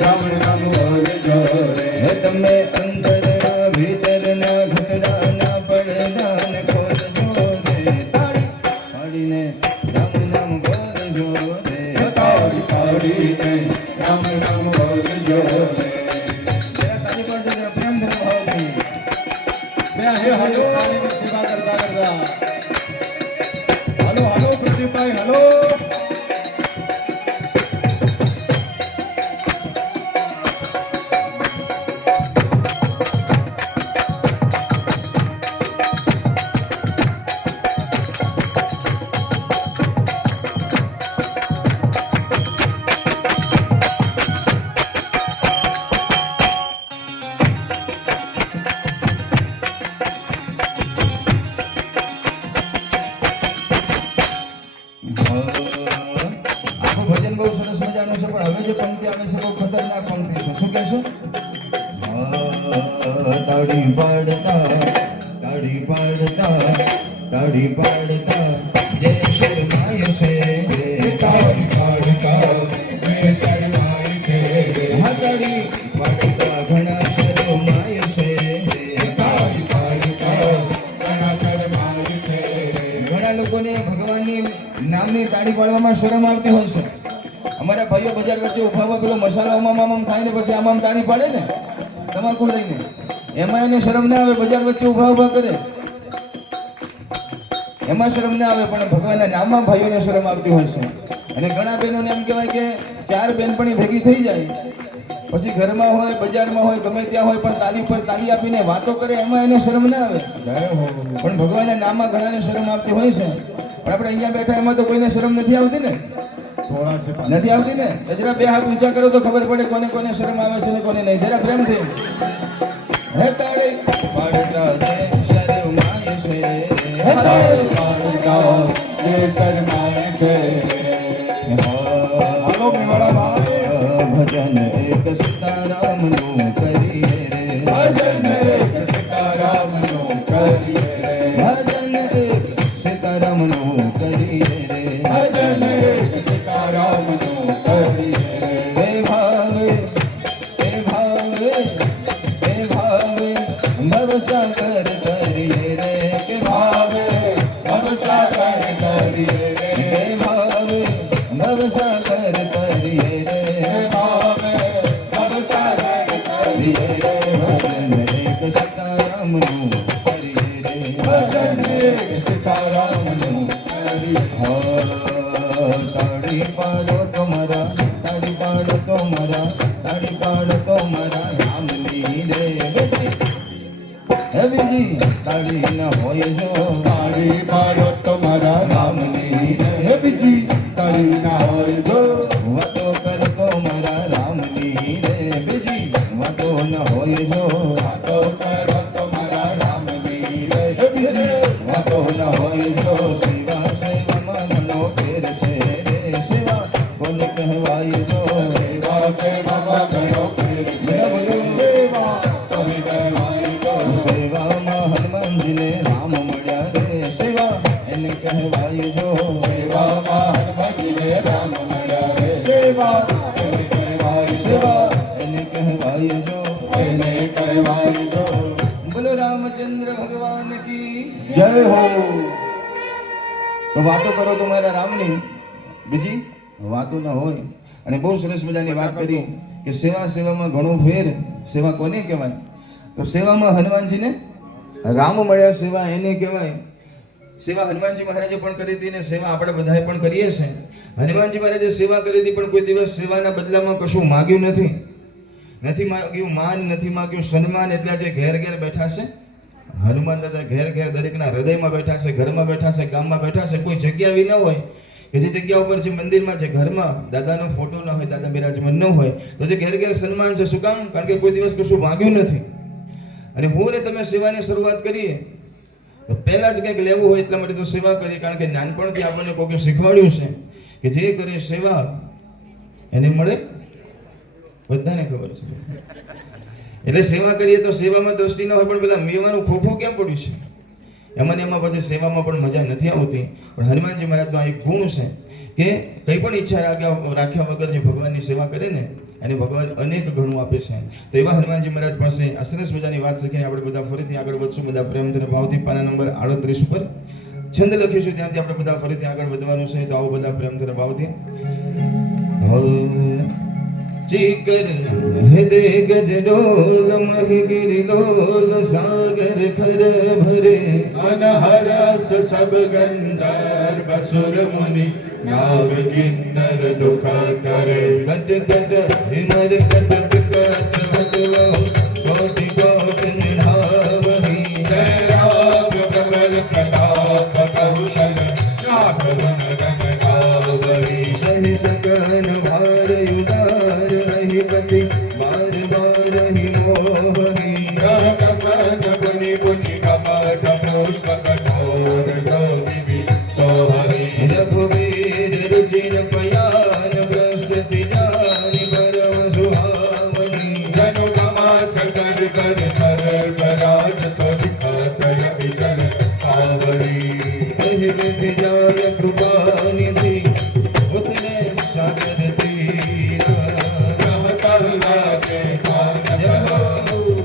રામ નામ બોલજો રે. તમે અંતરના ભીતરના ઘટડાના પડદાને ખોલજો રે, તાળી પાડીને રામ નામ બોલજો રે, તાળી પાડીને રામ નામ બોલજો રે. જરા તાળી પાડજો, જરા પ્રેમ ધરો ભાવથી. હાલો સેવા કરતા હાલો પ્રદીપભાઈ હાલો. આખું ભજન બહુ સરસ મજાનું છે, પણ હવે જે પંક્તિ આવે છે બહુ ખતરનાક પંક્તિ છે. શું કહેશો? તાળી પાડતા તાળી પાડતા તાળી પાડતા જય શરમાય છે, તાળી પાડતા જય શરમાય છે. હા તાળી પાડતા ઘણા તાળી પાડવામાં શરમ આવતી હોય છે. અમારા ભાઈઓ બજાર વચ્ચે ઉભા ઉભા પેલો મસાલો આમ ખાઈને પછી આમ તાળી પાડે ને તમાકુ લઈને, એમાં એને શરમ ના આવે. બજાર વચ્ચે ઉભા ઉભા કરે એમાં શરમ ના આવે, પણ ભગવાનના નામમાં ભાઈઓને શરમ આવતી હોય છે. અને ઘણા બહેનોને એમ કહેવાય કે 4 બેનપણી ભેગી થઈ જાય પછી ઘરમાં હોય બજારમાં હોય ગમે ત્યાં હોય પણ તાળી પર તાળી આપીને વાતો કરે એમાં એને શરમ ના આવે. પણ ભગવાનના નામમાં ઘણાને શરમ આવતી હોય છે. પણ આપણે અહીંયા બેઠા એમાં તો કોઈને શરમ નથી આવતી ને, નથી આવતી ને. જરા 2 હાથ ઊંચા કરો તો ખબર પડે કોને કોને શરમ આવે છે ને કોને નહીં. જરા પ્રેમથી હે તાળી પાડતા છે શરમાય છે, હે તાળી પાડતા છે શરમાય છે. હાલો મેવાડા ભજન એક સીતારામનું કરીએ રે, ભજન એક સીતારામનું કરીએ રે, ભજન એક સીતારામનું કરીએ રે, ભજન એક સીતારામનું કરીએ રે. હે ભાવે હે ભાવે હે ભાવે ભવસાગર કરીએ રે, કે ભાવે ભવસાગર કરીએ રે, હે ભાવે ભવસાગર કરીએ રે, હે ભાવે ભવસાગર કરીએ રે. ભજન એક સીતારામનું કરીએ રે, ભજન એક સીતારામનું કરીએ. તાળી પાડો તમારા, તાળી પાડો તમારા, તાળી પાડો તમારા રામની રે. હે બીજી તાળી ન હોય જો, તાળી પાડો તમારા રામની રે. હે બીજી તાળી ના હોય જો, વાતો કરતો મારા રામની રે. બીજી વાતો ન હોય જો, વાતો કરો તમારા રામની રે. હે બીજી વાતો ન હોય જો, સેવા સેવામાં ઘણો ફેર છે રે. સેવા કોને કહેવાય જો, સેવા સેવામાં ઘણો ફેર છે. સેવા કોને કહેવાય જો, સેવામાં હનુમાનજીને રામ મળ્યા રે. સેવા એને કહેવાય જો, સેવામાં હનુમાનજીને રામ મળ્યા રે. સેવા એને કહેવાય, સેવા એને કહેવાય જો, એને કહેવાય જો. બોલો રામચંદ્ર ભગવાન કી જય હો. તો વાતો કરો તો મારા રામની, બીજી વાતો ન હોય. અને બહુ સરસ મજાની વાત કરી કે સેવા સેવામાં ઘણો ફેર. સેવા કોને કહેવાય? તો સેવામાં હનુમાનજીને રામ મળ્યા, સેવા એને કહેવાય. સેવા હનુમાનજી મહારાજે પણ કરી હતી ને સેવા આપણે બધાએ પણ કરીએ છીએ. હનુમાનજી મહારાજે સેવા કરી હતી પણ કોઈ દિવસ સેવાના બદલામાં કશું માગ્યું નથી. નથી માગ્યું માન, નથી માગ્યું સન્માન. એટલે આજે ઘેર ઘેર બેઠા છે હનુમાન દાદા, ઘેર ઘેર દરેકના હૃદયમાં બેઠા છે, ઘરમાં બેઠા છે, ગામમાં બેઠા છે. કોઈ જગ્યા એવી ન હોય કે જે જગ્યા ઉપર છે મંદિરમાં છે, ઘરમાં દાદાનો ફોટો ન હોય, દાદા બિરાજમાન ન હોય, તો જે ઘેર ઘેર સન્માન છે. શું કામ? કારણ કે કોઈ દિવસ કશું માગ્યું નથી. અને હું ને તમે સેવાની શરૂઆત કરીએ તો પહેલા જ કંઈક લેવું હોય એટલા માટે તો સેવા કરીએ. કારણ કે નાનપણથી આપણને કોઈએ શીખવાડ્યું છે કે જે કરે સેવા એને મળે, બધાને ખબર છે. એટલે સેવા કરીએ તો સેવામાં દ્રષ્ટિ ન હોય, પણ પેલા મેવાનું ખોખું કેમ પડ્યું છે એમાં ને એમાં પછી સેવામાં પણ મજા નથી આવતી. પણ હનુમાનજી મહારાજનો આ એક ગુણ છે કે કંઈ પણ ઈચ્છા રાખ્યા વગર જે ભગવાનની સેવા કરે ને અને ભગવાન અનેક ગણું આપે છે. તો એવા હનુમાનજી મહારાજ પાસે આ સરસ મજાની વાત શીખીને આપણે બધા ફરીથી આગળ વધશું. બધા પ્રેમથી અને ભાવથી પાના નંબર 38 ઉપર છંદ લખીશું, ત્યાંથી આપણે બધા ફરીથી આગળ વધવાનું છે. તો આવો બધા પ્રેમથી અને ભાવથી. ચીકર હૃદય ગજડોલ મહિગિરિલોલ સાગર ખર ભરે અનહરસ સબ ગંધર્વ સુર મુનિ નાવ કિન્નર દુઃખ કરે. ગટ ગટ હિમર ગટ વિકટ ભગવો કોટિ કોટિ નિધાવહી. જય રામ પ્રબલ પ્રતાપ કૌશલ નાગવન ગણગાવહી. સહિત ગણ ભાર યુદાર રહિપતિ બાર બાર હિ મોહી. કર કસન પુનિ પુનિ કપટ પુષ્પ કઠોર સૌદિ સોહરી. રઘુવીર રુચિર પયાન પ્રસ્તુતિ જાની પરમ સુહાવની. જનુ કમાત કર કર થર પરાજ સોધિકાતય વિચર આવરી. કહિ વિધિ જાય કૃપા નિધિ ઉતરે સાગર તીરા. રમતલ લાગે કાન જહો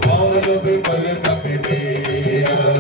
મૌન વિપલ કપિ તીરા.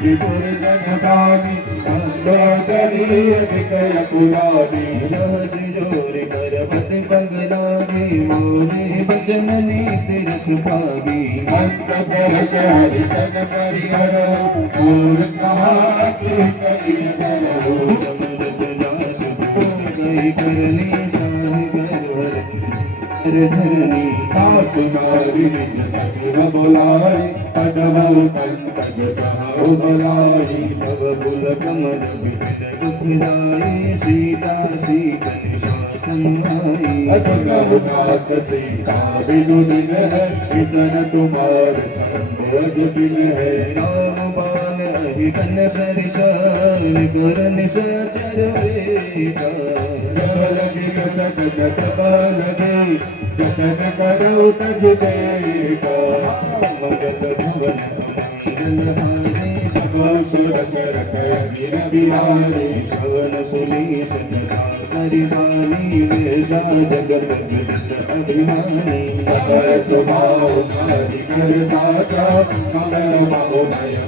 सुखिपुर जनतानि नंदोदरी अधिकय पुराणी रहस जोर करपत पगलागे मोरे बचन नीति रस पागी अंत परस हरि सन परिहर और कहा कलिय धरो समरत जास भूत गई करनी साहि करवर धरनी सुनारी निज सचिव बोलाई पदव पंकज सहाउ बोलाई तव कुल कमल बिपिन दुखदाई सीता सीतन शासन आई असुनाथ सीता बिनु दिन है इतन तुम्हार संबोज बिन है राम बाल अहितन सरिसन करन सचर वेदा जबल दिन सतत जबल दे जतन करो तज देगा मंगल भवन मंगल हारे सुर सर कर बिहारी श्रवण सुनी सतता करिहानी वेसा जगत विदित अभिमानी सकल स्वभाव कर साचा कमल बाहुमय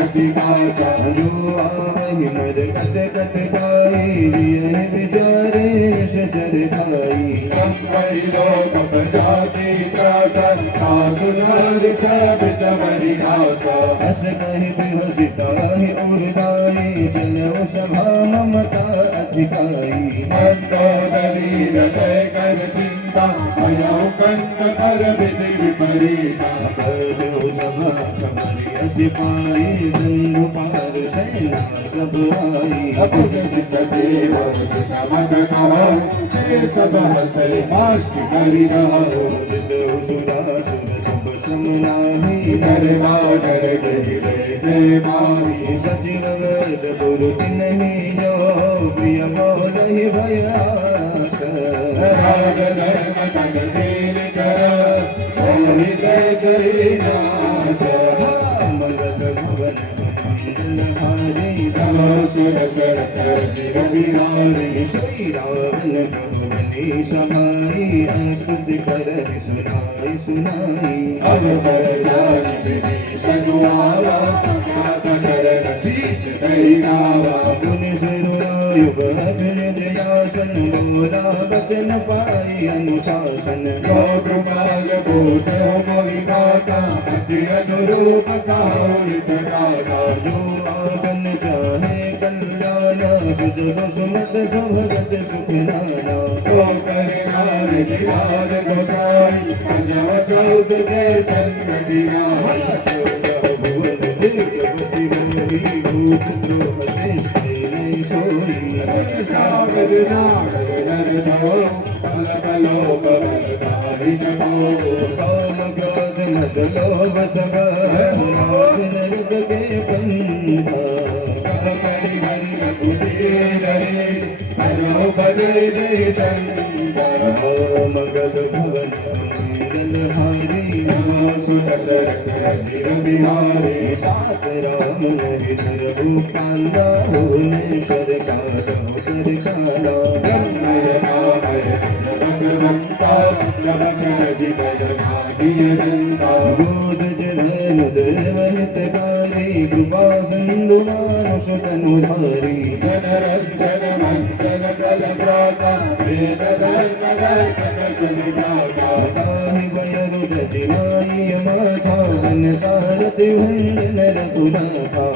अधिकाचा जो आहि मर कट कट गाई यह विचारे सचर खाई कई लोक जाति त्रासा सुनार छबित बलिहासा अस कहि बिहसिता ही उर्दाई चलो सभा ममता अधिकाई मंदोदरी हृदय कर चिंता अयो कंठ कर विधि विपरीता जो सभा कमल सिपाही सिंधु पार सेना सब आई अपुज सचिव सुतमत कहो ते सब हसले माष्ट करि रहो जो सुरा सुर तब समनाही दरबा डर गई जय माही सचिव वर्द पुरुष नहीं जो प्रिय बोलहि भयास राज धर्म तन दीन कर होई जय करि नास मंगल भवन मंगल हारी नमो सुर सर कर बिहारी श्री रावण भवनी समाई अस्तुति करहि सुनाई सुनाई अवसर जानि विधि सजुआवा मात करन शीस कहि गावा पुनि सिरुरायुग अभिज जयासन बोला वचन पाई अनुशासन जो कृपाल बोध हो विधाता अति अनुरूप कारित गाता जो आगन चाहे कल्याण सुज सुमत सुभगत सुख नाना सो करे नार बिहार गोसाई पंजव चौद के चंद्र दिनाई सागर नागर नर सो पलक लोक बलदारी नमो काम क्रोध मद लोभ सब नरक के पंथा सब करि हरि रघुदे डरे भजो भजे जय शंकर मंगल भवन मंगल हारी नमो सुत शरक शिर बिहारी तात राम नहीं धर भूपाला भुवनेश्वर का सब सरकाला ब्रह्मय नामय भगवंता जगत जितय नागिय दंता बोध जन देवहित कारी कृपा सिंधु मानुष तनुधारी जनरंजन मंचन जल प्राता वेद धर्म दर्शन सुनिधाता ताहि बयरु दजिनाय माथा वन तारति भंजन रघुनाथा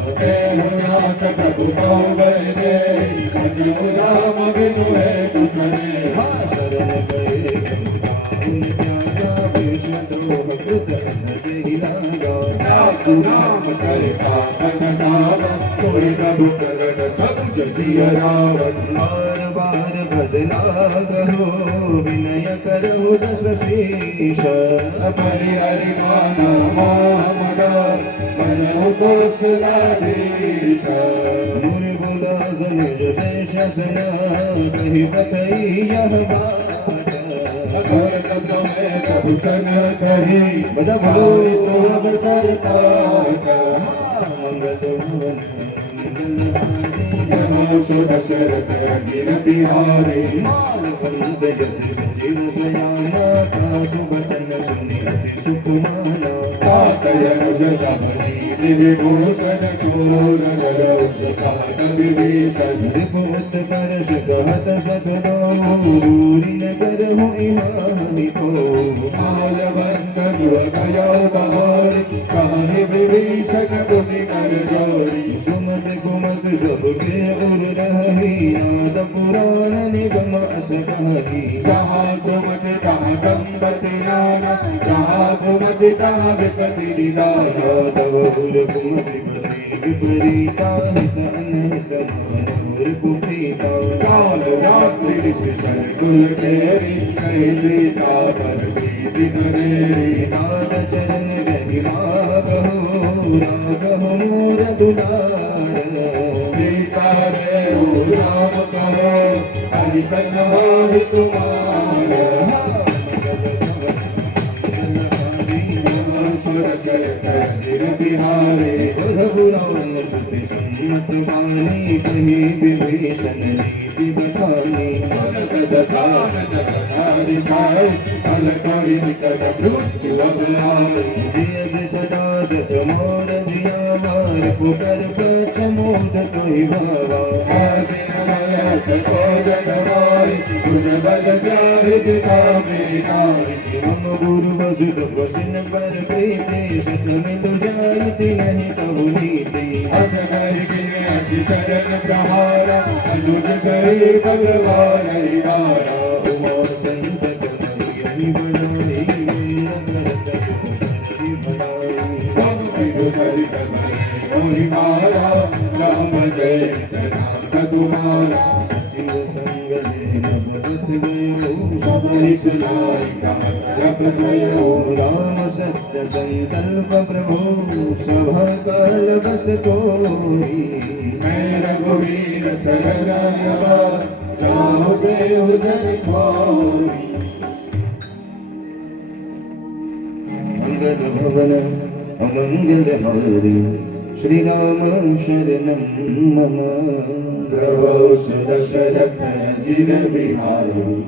नाथ प्रभु पौवर दे भजो राम बिनु है कुसरे शरण गए उन त्यागा विष्णु द्रोह कृत नजरि लागा सुनाम करे पावन सावा सोई प्रभु प्रगट सब जतिय रावण बार बार बदला करो विनय करो दस शीश परिहरि माना मामदा मनहु कौशलाधीश मुनि बोला जनिज शेष सना कही कथई यह बात अघोर समय प्रभु सन कही बजा भलो सोब सरताका मंगल भवन मंगल हारी नमो सुर शरत अखिल बिहारी माल बंद यदि सजीव सयाना का सुबचन सुनि अति सुकुमाना तातय जगमनी विभूषण चूर विभीषण विभूत करश कहत सतरूरी नगर हो इमानी को मालवंत गयो तहार कहानी विभीषण बुद्धि कर जोरी सुमत गुमत सबके उर रही नाद पुराण निगम असकहरी जहाँ सुमत तहाँ संपत्ति नाना जहाँ घुमत तहाँ विपत्ति निदाना तव उर कुमति बसी विपरीता हित अनहित मानवर कुपीता काल रात्रि ऋषि कुल केरी कही सीता पर प्रीति करेरी नाद चरण गहिमा कहो रागहो मोर दुलार सीता रे ओ राम कहो हरि कन्हवार कुमार बिहारे पुराण श्रुति सम्मत वाणी कही विभीषण नीति बखानी जियस सदा सच मोर जिया मार पुकर पछ मोद कोई भावा हम गुरु वसुद वसन पर प्रीति सच मिलु जायति नहीं कहु नीति चरण प्रहारा अनुज करे भगवान हरिदारा उमा संतत यही बनाई नगर तक भलाई सरि सरि मारा राम जय नाम तुम्हारा सचिव संग ले नवदत गयो सबरी सुनाई रस गयो राम सत्य संकल्प प्रभु सभा काल बस कोई मैं रघुवीर सरगवा चाहोगे उजन खोई मंगल भवन अमंगल हारी श्री राम शरणं मम प्रभो सुदशरथ जिर बिहारी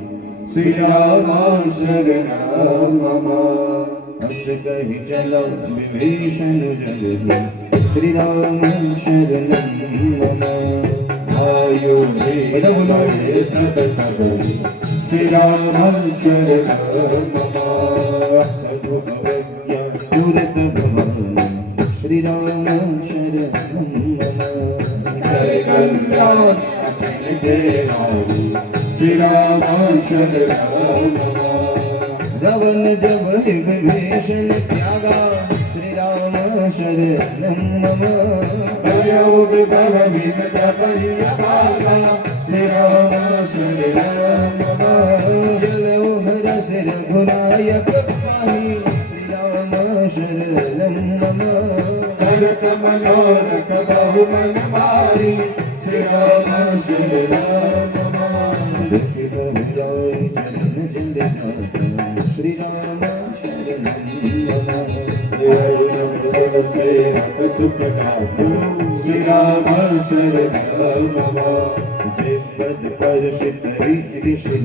श्री राम शरणं मम अस कहि चला विभीषण जगहि श्री राम शरणं मम आयु बड़े सतत बलि श्री राम शरणं मम सधु अवज्ञा तुरत भवानी श्री राम शरणं मम जय कल्याण अचन देवारी श्री राम शरणं मम रावण जब विभीषण त्यागा श्री राम शरणं मम योग भव विमत परिपाला श्री राम शरणं मम चलो हरस रघुनायक पाहि श्री राम शरणं मम करत मनोरथ बहु मन मारी श्री राम शरणं मम दुखित हृदय चरण चल जाता श्री राम शरणं मम सेवक सुख दातु श्री राम शरणं मम पद परशित ऋषि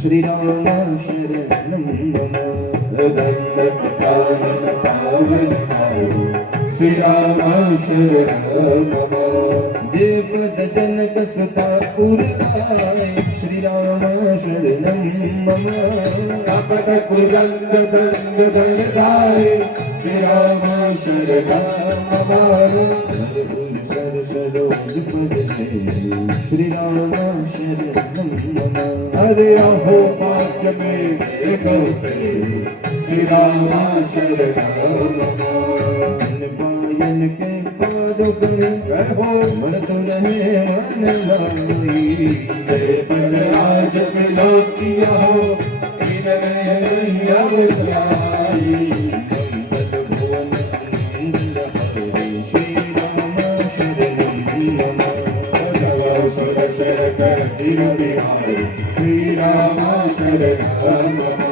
श्री राम शरणं मम दंडक कानन पावन खाऊ श्री राम शरणं मम जे पद जनक सुता पुरलाय श्री राम शरणं मम कपट कुरंग संग धरधारे श्री राम शरणं मम सरसरोज पद श्री राम शरणं मम हरे अहो भाग्य में एक श्री राम शरणं मम पायन के पादों पर कहो मरत रहे मन लाई पद राज मिलो किया हो इन नहीं अब जाई भुवन श्री राम शरणं मम सुर शर कर सिर बिहारी श्री राम शरणं मम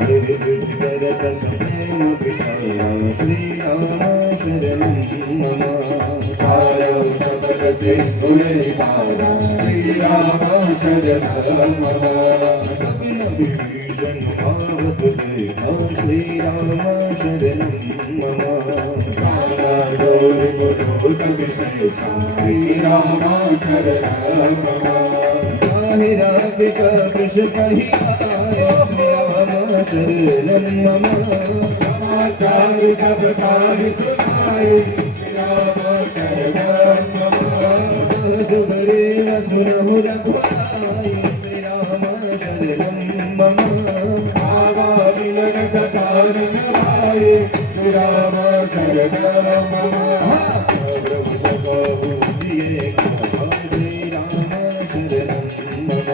करत सप्रेम पिछाया श्री राम शरणं मम आयो सबद से गुरे पारा श्री राम शरणं मम विभीषण आवत देखो श्री राम शरणं मम शेषा श्री राम शरणं मम ताहिरा विकपृष पहियाय श्री राम शरणं मम समाचार सब काहि सुनाए श्री राम शरणं मम सुग्रीव सुनहु रघुराय श्री राम शरणं मम आवा मिलन कचानन आए श्री राम शरणं मम प्रभु जगहु जिये श्री राम शरणं मम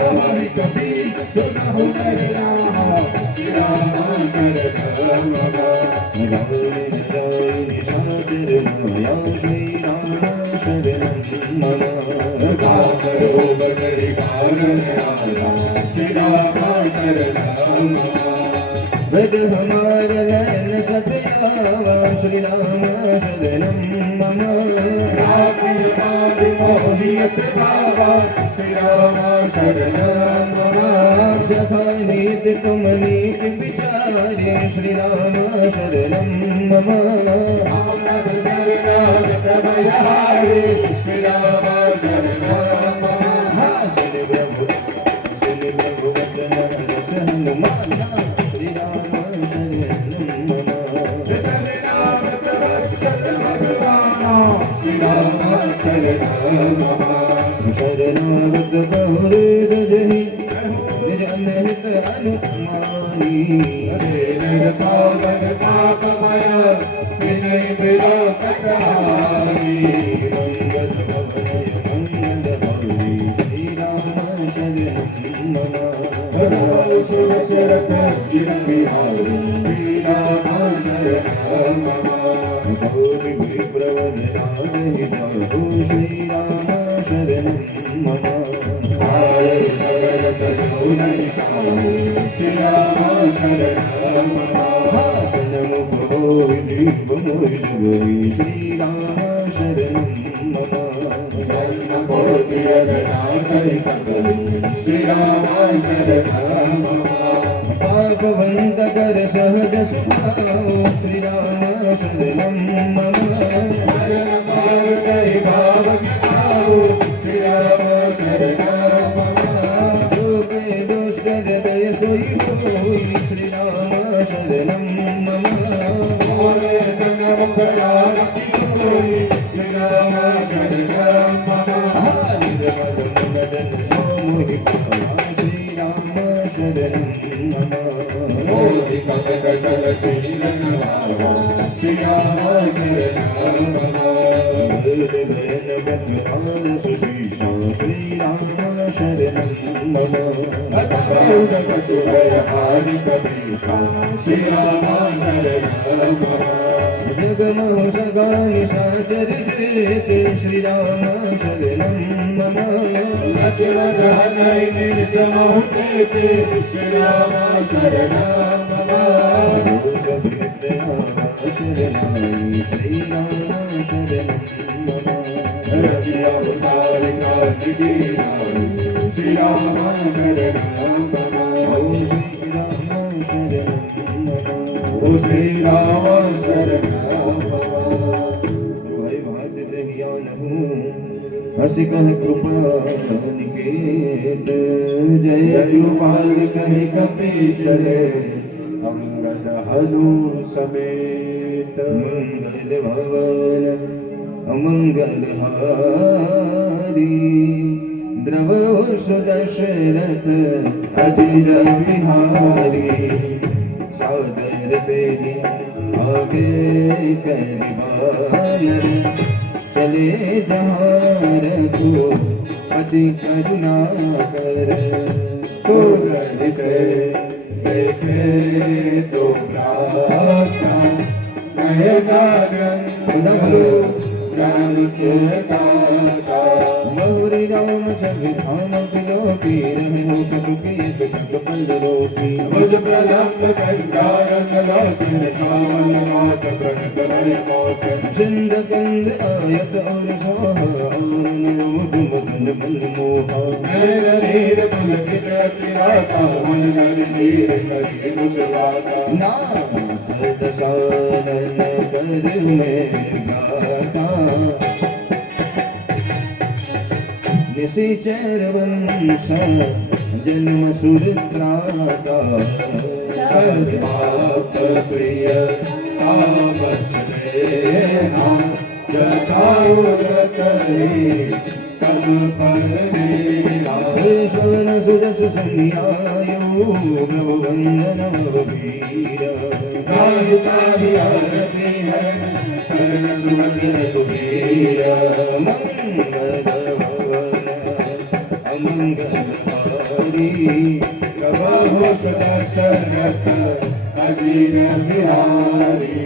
हमारी कभी सुनहु मेरे राम श्री राम शरणं मम श्री राम शरणं मम करो बदरी कारण आया श्री राम शरणं मम वेद हमार नयन सतयावा श्री राम शरणं मम राखिल मारि मोहिय स्वभावा श्री राम शरणं मम सखा नीत तुम नीत विचारे श्री राम शरणं मम मोहम्मद सरनाथ प्रभय हारे श्री राम शरणं मम श्री प्रभु वचन रस हनुमान श्री राम शरणं मम शरणाम प्रवत्सल भगवान श्री राम शरणं मम शरणागत बहुरेद जहि निज अनहित अनुमानी नर पावन पापमय विनय विरासत हारी मंगल भवनय मंगल हरि श्री राम शरणं मम सुर शरत गिर बिहारी श्री राम शरणं मम गौरी विप्रवन राजहि जाहु श्री राम शरणं मम आय सगरत सुनहि काहू श्री राम शरणं मम हासनमुख होय दीप मोहि जुगहि श्री राम शरणं मम सर्वकोटि अगनासहि सकलि श्री राम शरणं मम पापवन्त कर सहज सुखाओ श्री राम शरणं मम भजन भाव करि भाव खाओ श्री राम शरणं मम जो पे दुष्ट हृदय सोई होई श्री राम शरणं मम मोरे संग मुख लागति सोई श्री राम शरणं मम निर्मल मदन सोमुहि श्री राम शरणं मम मोहि कनक सरसीलन भावा श्री राम शरणं मम भयन बतहार सुशीषा श्री राम शरणं मम अतः कसुरय हारि कपीसा श्री राम शरणं मम जगमोह सगानि साचर जेते श्री राम शरणं मम लक्ष्मण हनय निर्समोह केते श्री राम शरणं मम शरणाई श्री राम शरणं मम रवि अवतार कार्तिकी श्री राम शरणं मम ॐ श्री राम शरणं मम ओ श्री राम शरणं मम भय भात दहिया नहु हस कह कृपा निकेत जय जयुपाल कहि कपि चले अंगद हनु समेत मंगल भवन अमंगल हारी द्रव सुदशरथ अजिर बिहारी सादर तेहि आगे करिबानर चले जहाँ रघु पति करुणा कर तो ललिते देखे तो प्रार्थना नय गागन उदमलो ज्ञान चेता बहुरी राम छवि धाम पिलो पी रहे हो चकुपियत छक पल रोपी मुझ प्रलंब कंजारन लोचन चावल मात प्रणत रय मोचन जिंद कंद आयत और सोहा और नूद मदन मन मोहा नैन नीर पुलकित किराता मन नर नीर सरी मुदवाता नाथ दसानन अंबर में गाता निशिचर वंश जन्म सुर त्राता सर्वाप प्रिय तापस देना जताओ जतहि तब परमेरा श्रवण सुजस संध्यायो प्रभु वंदन वीर गायता ही आरती है शरण सुमत रघुवीर मंगल भवन अमंगलहारी प्रभु सदा शरथ अजीर बिहारी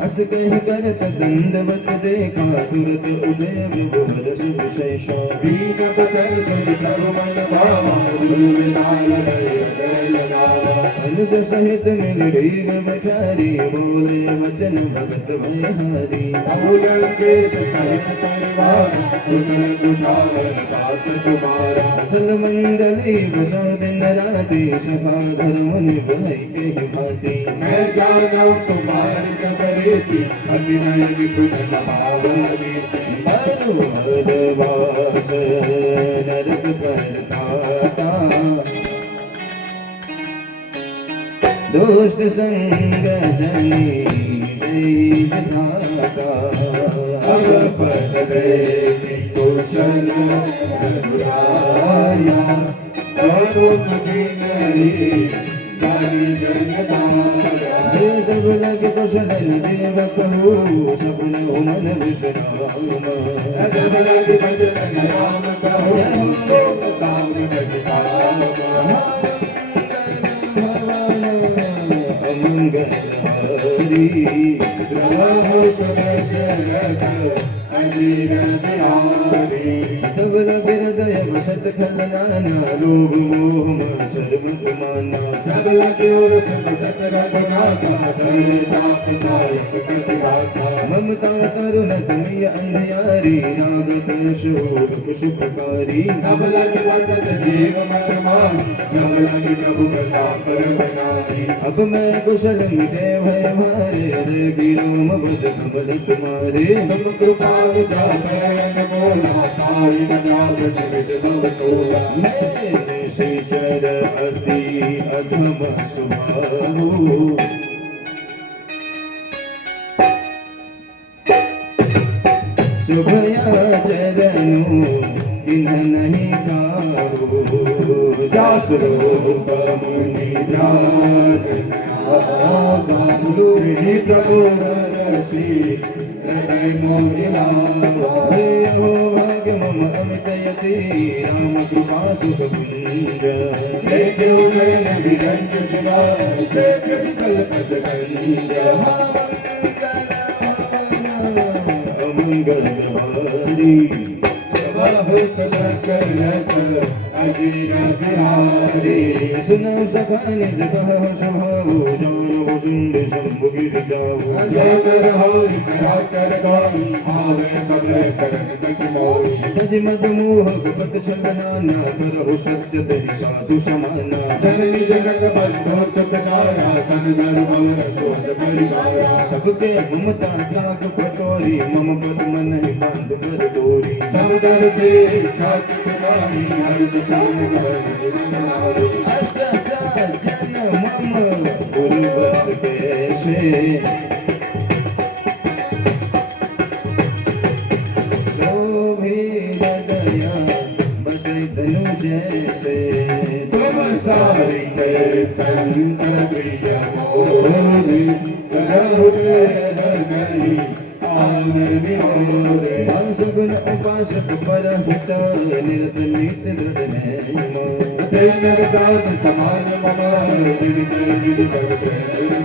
हस कह करत दंडवत देखा तुरत उदय विभुवर विशेष बीज बचन सुन प्रभु मन भावा गुरु विशाल हृदय लगावा अनुज सहित मिलड़ी बचारी बोले वचन भगत भयहारी अमूल केश सहित परिवार कुशल कुठार दास तुम्हारा फल मंडली बसो दिन राति सभा धर्म निभाई के भांति मैं जाना तुम्हारी सब रीति अभिनय विपुल भावनी मरुहरवास नरक करता दुष्ट संग जनी विधाता अब पद देती कुशल रघुराया करो कभी नहीं सारी जनताया जब लग कुशल देव कहू सपन मन विश्राम जब लग भजन राम कहो सो काम बजताम अमंगलहारी प्रभु सदशरथ अजीर बिहारी तब लग हृदय वसत खलनाना लोभ मोह मत्सर मत माना सब लगे और सब सतरथ गाथा धर्म चाप सायक प्रतिभाता ममता तरुण तमिय अंधियारी नागत शोभ कुश प्रकारी सब लगे वसत जीव मन मान सब लगे प्रभु प्रताप बनाई अब मैं कुशल मिटे भय मारे देखी रोम बद कमल तुम्हारे तुम कृपाल जातरयन बोला ताई बजाव जीवित भव सोला मैं श्रीचर अति अधम सुभाहु शुभया चरणों इन्ह नहीं कारो जास रूप मुनि ध्यान लुहि प्रभु रसी हृदय मोहिला हो भाग्य मम अमित यति राम कृपा सुख कुंज देखे उदयन विरंज शिवा से कल्पत गंज अमंगलहारी प्रभु सदा शरथ अजीर बिहारी सुन सखा निज कहो स्वभाव जानो शुंड शंभु गिर जाओ जय कर होई चराचर गाई भावे सबले शरण तज मोई तज मद मोह कपट छलनाना करहु सत्य तहि साधु समाना जननी जगत बंधो सुखदारा तन धर भवन सोध परिवारा सबके ममता त्याग पटोरी मम पद मन ही बांध कर डोरी सब दर से साच सुनाई हर संग गए अस जन मम गुरु बस कैसे लोभी दया बस तनु जैसे तुम सारी के संत प्रिय मोरे प्रभु के गई आनंद मोरे सगुन उपासक पर हित निरत नीत दृढ़ है तेनर दात समान मम जीवित जीव करते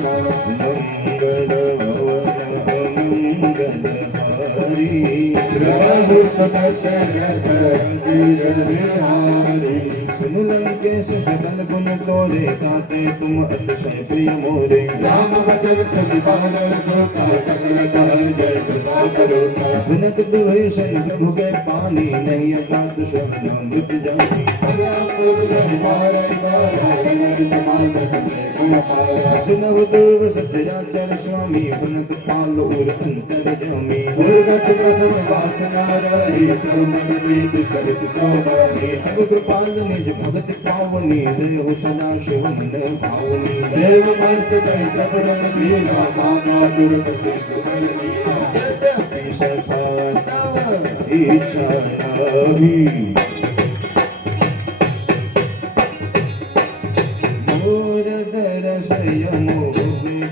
मंगल भवन मंगलहारी प्रभु सदा शरथ अजीर बिहारी सुन लंकेश सकल गुण तोरे ताते तुम अतिशय प्रिय मोरे राम वचन सति बहन सोता सकल दहन जय कृपा करो सुनत दुहेशन प्रभु के पानी नहीं अगात श्रवण अमृत जानी अगर पूर्ण मारे समाज सुनहु देव सचराचर स्वामी पुनत पालो उर अंतर जामी दुर्गत प्रथम वासना रही प्रमद वेद सरित सौभागी तब कृपाल निज भगत पावनी देहु सदा शिवन पावनी देव मस्त कहि प्रभुरन दीना माना दुर्ग सिद्ध कर दीना यद्यपि सफा तव इच्छा नाही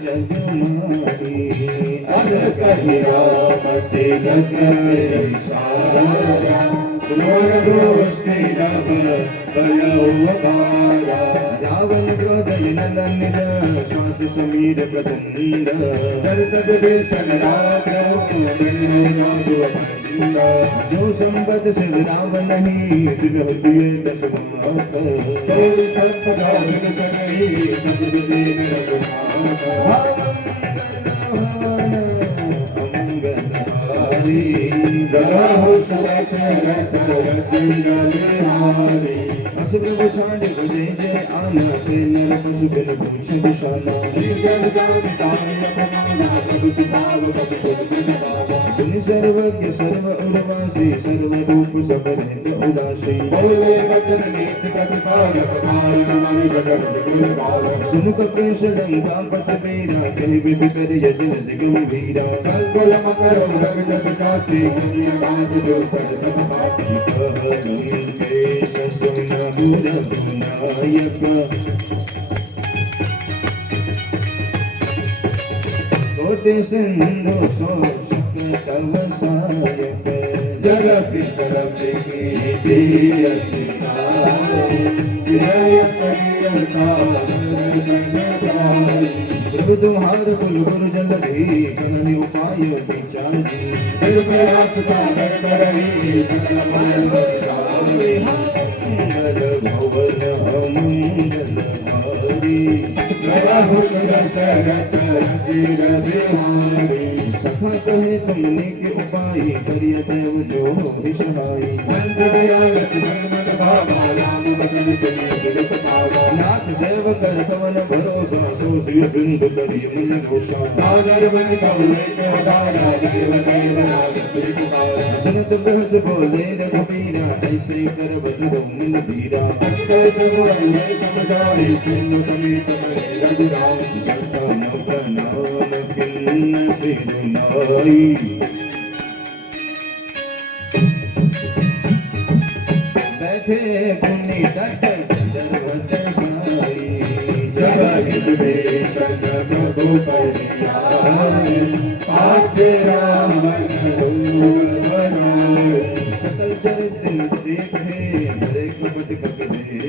जगमारी अस कहिरा मते जगमेरी सारा सुर दोस्ती रब बलौबारा रावण क्रोध नंदन श्वास समीर प्रचंड कर तद देशन राग्रह जो संपद शिव रावण ही दिल हृदय दश मुख सोल सत्पदा सगई सब दे प्रभु छाड़ जय जय आना नर पशु बिन पूछ दिशाना सर्वज्ञ सर्व उर्वासी सर्व रूप सब रहित उदासी बोले वचन नीति प्रतिपालक सुमुख केश लंका पत बीरा कहि विधि कर यजन दिगम वीरा सर्वल मकर रग जस काती कनिया बात जो सर सब पाती केश सुन बुध नायक कोटि सिंधु सो तव सायक जगत करब की प्रभु तुम्हार कुल गुरु जलधि कननि उपाय विचारी फिर प्रयास सागर करही सकल मंगल भवन मंगल हारी प्रभु सरत गिर बिहारी सखा कहे तुमने के उपाय करिय देव जो सहाय मंद दयाल मन भावा राम वचन सुनि दिलत पावा नाथ देव कर कवन भरोसा सो सिय सिंधु करि मन घोषा सागर बन कवले अवतारा देव देव नाथ श्री कुमार सुनत बहस बोले रघुबीरा ऐसे कर बदलो मन धीरा अष्टक बोले समझाए सिंधु समेत करे रघुराम जगतान प्रणाम किन्न से जुनाई बैठे पुनि तट जलवत साई जगत देश जगत परियाय पाछे राम सकल चरित्र देखे हरे कपट कप दे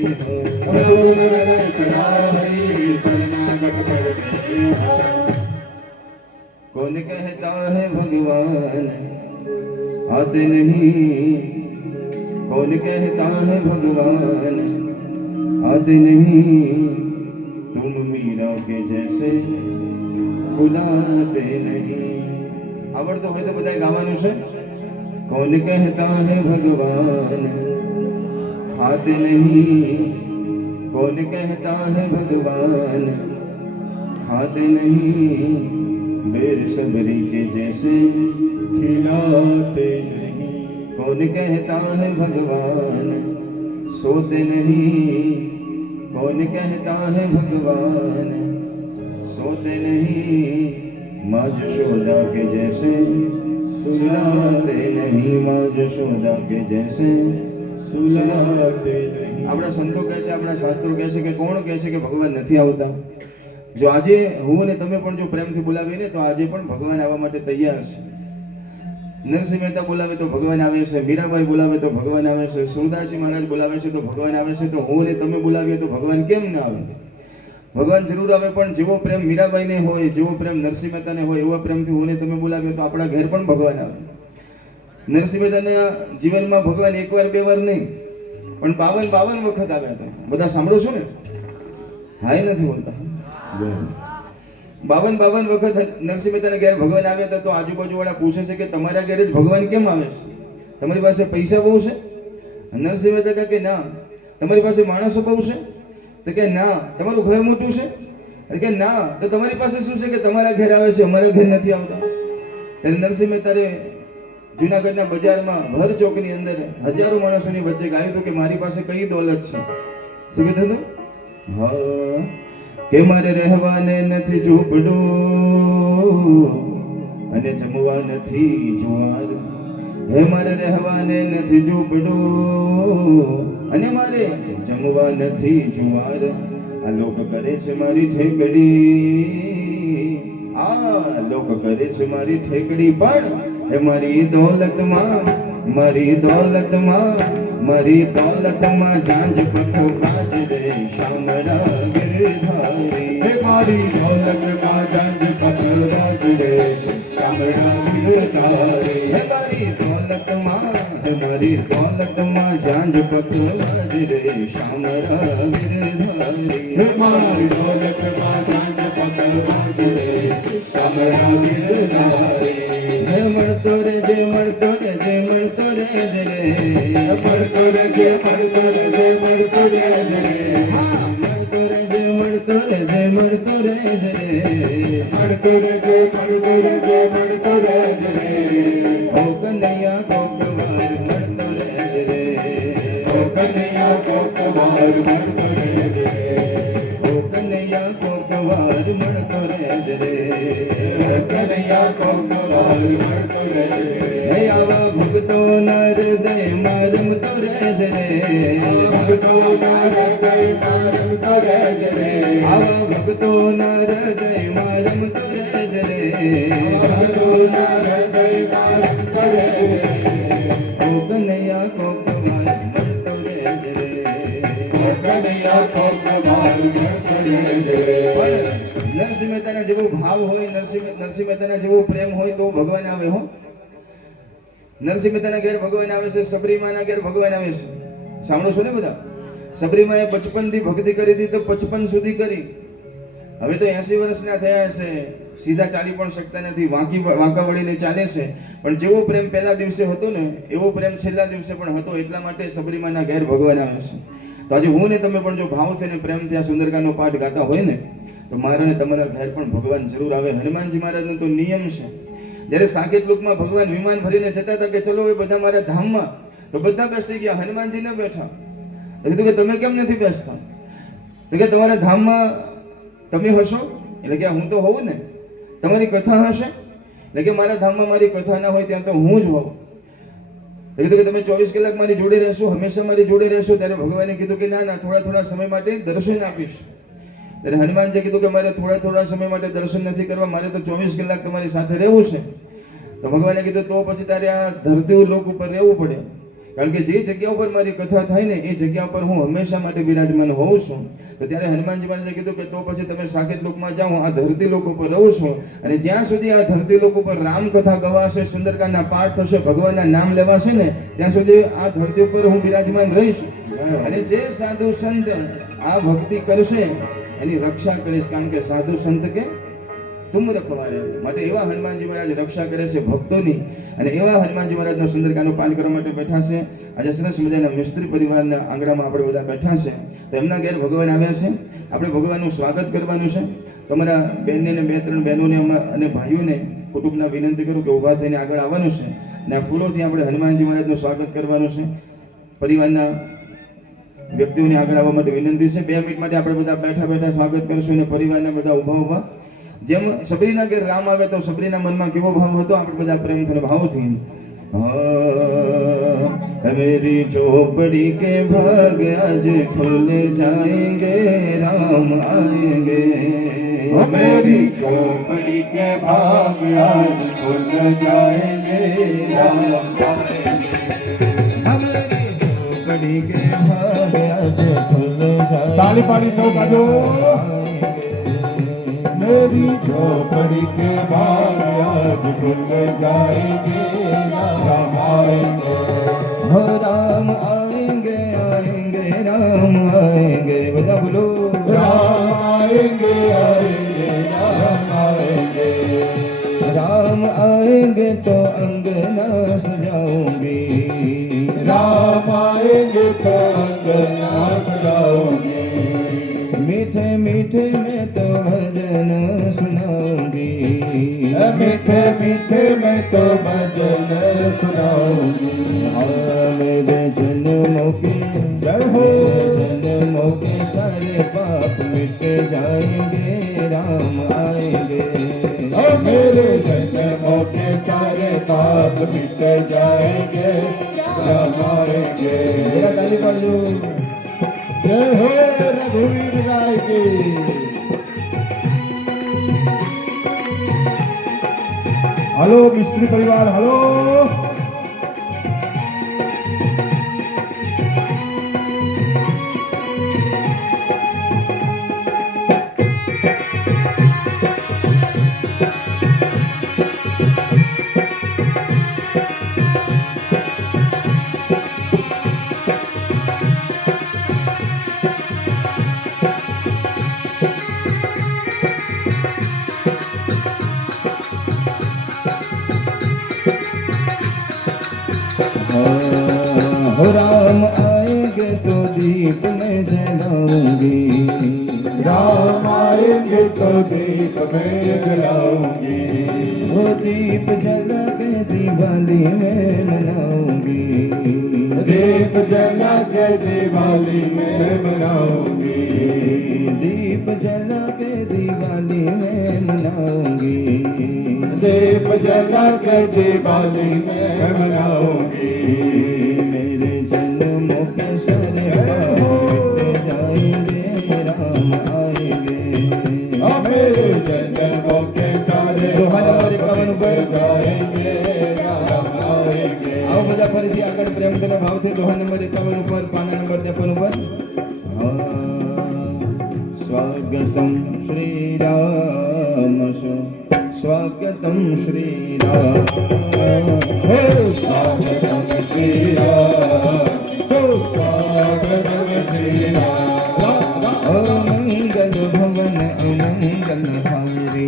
कौन कहता है भगवान आते नहीं कौन कहता है भगवान आते नहीं तुम मीरा के जैसे बुलाते नहीं आवड़तो હોય તો બધાય ગાવાનું છે कौन कहता है भगवान खाते नहीं कौन कहता है भगवान खाते नहीं बेर सबरी के जैसे खिलाते नहीं कौन कहता है भगवान सोते नहीं कौन कहता है भगवान सोते नहीं माँ यशोदा के जैसे सुलाते नहीं माँ यशोदा के जैसे सुलाते नहीं આપણા સંતો કહે છે આપણા શાસ્ત્રો કહે છે કે કોણ કહે છે કે ભગવાન નથી આવતા જો આજે હું અને તમે પણ જો પ્રેમથી બોલાવીને તો આજે પણ ભગવાન આવવા માટે તૈયાર છે નરસિંહ મહેતા બોલાવે તો ભગવાન આવે છે મીરાબાઈ બોલાવે તો ભગવાન આવે છે સુરદાસજી મહારાજ બોલાવે છે તો ભગવાન આવે છે તો હું અને તમે બોલાવીએ તો ભગવાન કેમ ના આવે ભગવાન જરૂર આવે પણ જેવો પ્રેમ મીરાબાઈને હોય જેવો પ્રેમ નરસિંહ મહેતાને હોય એવા પ્રેમથી હું અને તમે બોલાવીએ તો આપણા ઘેર પણ ભગવાન આવે નરસિંહ મહેતાના જીવનમાં ભગવાન એકવાર બે વાર નહીં પણ 52 વખત આવ્યા હતા બધા સાંભળો છો ને હાય નથી બોલતા 52 વખત નરસિંહ મહેતાના ઘેર ભગવાન આવ્યા હતા તો આજુબાજુવાળા પૂછે છે કે તમારા ઘેર જ ભગવાન કેમ આવે છે તમારી પાસે પૈસા બહુ છે નરસિંહ મહેતા કહે કે ના તમારી પાસે માણસો બહુ છે તો કે ના તમારું ઘર મોટું છે કે ના, તો તમારી પાસે શું છે કે તમારા ઘેર આવે છે, અમારા ઘેર નથી આવતા? ત્યારે નરસિંહ મહેતાએ જુનાગઢના બજારમાં ભર ચોકની અંદર હજારો માણસોની વચ્ચે ગાયું હતું કે મારી પાસે કઈ દોલત છે. શું કીધું હતું? હા, કે મારે રહેવાને નથી ઝૂંપડું અને જમવા નથી જુવાર. હે મારે રહેવાને નથી ઝૂંપડું અને મારે જમવા નથી જુવાર. આ લોક કરે છે મારી ઠેકડી, આ લોક કરે છે મારી ઠેકડી, પણ હે મારી દોલતમાં, મારી દોલતમાં, મારી દોલતમાં ઝાંઝ પઠો બાજ રે શામળા ગિરધારી. હે મારી દોલતમાં ઝાંઝ પઠો બાજ રે શામળા ગિરધારી. હે મારી દોલતમાં, હે મારી દોલતમાં ઝાંઝ પઠો બાજ રે શામળા ગિરધારી. હે મારી દોલતમાં ઝાંઝ પઠો બાજ રે શામળા ગિરધારી. હે મળતો રે જે મળતો રે જે મળતો રે જે રે મળતો રે જે મળતો રે જે મળતો રે જે હા મળતો રે જે મળતો રે જે મળતો રે જે મળતો રે જે મળતો રે જે મળતો રે જે ઓ કનૈયા કોકવાર મળતો રે જે ઓ કનૈયા કોકવાર મળતો રે જે ઓ કનૈયા કોકવાર મળતો રે જે ઓ કનૈયા કોકવાર મળતો રે હે આવા ભક્તો ના હૃદયમાં રમતો રે જે ભક્તો ના હૃદયમાં રમતો રહે છે. આવા ભક્તો ના હૃદયમાં રમતો રહે છે. ભક્તો ના હૃદયમાં રમતો રહે છે. ઓ કનૈયા કોકવાર મળતો રહે છે. ઓ કનૈયા કોકવાર મળતો રહે છે. પણ નરસિંહ મહેતાના જેવો ભાવ હોય, નરસિંહ મહેતાના જેવો પ્રેમ હોય તો ભગવાન આવે હો. નરસિંહ મહેતાના ઘેર ભગવાન આવે છે, સબરીમાના ઘેર ભગવાન આવે છે. સાંભળો છો ને બધા? સબરીમાએ 55 થી ભક્તિ કરી હતી તો 55 સુધી કરી. હવે તો 80 વર્ષના થયા છે, સીધા ચાલી પણ શકતા નથી, વાંકા વળીને ચાલે છે. પણ જેવો પ્રેમ પહેલા દિવસે હતો ને એવો પ્રેમ છેલ્લા દિવસે પણ હતો. એટલા માટે સબરીમાના ઘેર ભગવાન આવે છે. તો આજે હું ને તમે પણ જો ભાવથી અને પ્રેમથી આ સુંદરકાંડનો પાઠ ગાતા હોય ને તો મારા ને તમારા ઘેર પણ ભગવાન જરૂર આવે. હનુમાનજી મહારાજનો તો નિયમ છે, જ્યારે સાકેત લોકમાં ભગવાન વિમાન ભરીને જતા હતા કે ચલો હવે બધા મારા ધામમાં, તો બધા બેસી ગયા, હનુમાનજી ન બેઠા. તો કીધું કે તમે કેમ નથી બેસતા? તો કે તમારા ધામમાં તમે હશો, એટલે કે હું તો હોઉં ને. તમારી કથા હશે, એટલે કે મારા ધામમાં મારી કથા ના હોય ત્યાં તો હું જ હોઉં. તો કીધું કે તમે 24 કલાક મારી જોડે રહેશો, હંમેશા મારી જોડે રહેશો. ત્યારે ભગવાને કીધું કે ના ના, થોડા થોડા સમય માટે દર્શન આપીશ. ત્યારે હનુમાનજી કીધું કે મારે થોડા થોડા સમય માટે દર્શન નથી કરવા, મારે તો 24 કલાક તમારી સાથે રહેવું છે. તો ભગવાને કીધું તો પછી તારે આ ધરતી લોક ઉપર રહેવું પડે, કારણ કે જે જગ્યા ઉપર મારી કથા થાય ને એ જગ્યા ઉપર હું હંમેશા માટે બિરાજમાન હોઉં છું. તો ત્યારે હનુમાનજી મહારાજે કીધું કે તો પછી તમે સાકેત લોકમાં જાઓ, આ ધરતી લોક ઉપર રહું છું. અને જ્યાં સુધી આ ધરતી લોક ઉપર રામકથા ગવાશે, સુંદરકાંડના પાઠ થશે, ભગવાનના નામ લેવાશે ને ત્યાં સુધી આ ધરતી ઉપર હું બિરાજમાન રહીશ. અને જે સાધુ સંત આ ભક્તિ કરશે એની રક્ષા કરીશ, કારણ કે સાધુ સંત કે તુમ રખવારે. માટે એવા હનુમાનજી મહારાજ રક્ષા કરે છે ભક્તોની. અને એવા હનુમાનજી મહારાજનો સુંદરકાંડનું પાલન કરવા માટે બેઠા છે. આજે સરસ મજાના મિસ્ત્રી પરિવારના આંગણામાં આપણે બધા બેઠા છે. તો એમના ઘેર ભગવાન આવ્યા છે, આપણે ભગવાનનું સ્વાગત કરવાનું છે. તમારા બેનને ને 2-3 બહેનોને અને ભાઈઓને કુટુંબના વિનંતી કરું કે ઊભા થઈને આગળ આવવાનું છે. અને આ ફૂલોથી આપણે હનુમાનજી મહારાજનું સ્વાગત કરવાનું છે. પરિવારના વ્યક્તિઓને આગળ આવવા માટે વિનંતી છે. 2 મિનિટ માટે આપણે બધા બેઠા બેઠા સ્વાગત કરશું અને પરિવારના બધા ઊભા. જેમ સબરીના ઘેર રામ આવે તો સબરીના મનમાં કેવો ભાવ હતો, આપણે બધા પ્રેમથી ભાવથી मेरी झोपड़ी के भाग आज खुल जाएंगे, राम आएंगे। मेरी झोपड़ी के भाग आज खुल जाएंगे, राम आएंगे। हमारी झोपड़ी के भाग आज खुल जाएंगे। ताली पाली सब बाजो। मेरी झोपड़ी के भाग आज खुल जाएंगे, राम आएंगे। हो राम आएंगे आएंगे राम आएंगे, बता बोलो राम आएंगे आएंगे राम आएंगे। राम आएंगे तो अंगना सजाऊंगी, राम आएंगे तो अंगना सजाऊंगी। मीठे मीठे में तो भजन सुनाऊंगी, मीठे मीठे मैं तो भजन सुनाऊंगी। हाँ मेरे जन्मों के जय हो। जन्मों के सारे पाप मिट जाएंगे, राम आएंगे। ओ मेरे जन्मों के सारे पाप मिट जाएंगे, राम आएंगे। मेरा ताली बाजू। जय हो रघुवीर राय की। हेलो मिस्त्री परिवार, हेलो। हो राम आएंगे तो दीप में जलाऊंगी, राम आएंगे तो दीप में जलाऊंगी। वो दीप जला के दिवाली में मनाऊंगी, दीप जला के दिवाली में मनाऊंगी। दीप जला के दिवाली में मनाऊंगी, दीप जला के दिवाली में मनाऊंगी। मेरे जन्मों के सारे पाप मिट जाएंगे, राम आएंगे। मेरे जन्मों के सारे पावन पर जाएंगे, राम आएंगे। आओ બધા ફરીથી આગળ પ્રેમ તેના ભાવથી દોહા નંબર 51 ઉપર પાના નંબર 53 ઉપર સ્વાગતમ શ્રી રામ સ્વાગતમ શ્રી રામ स्वागतम श्री राम, स्वागतम श्री राम। मंगल भवन अमंगल हारी,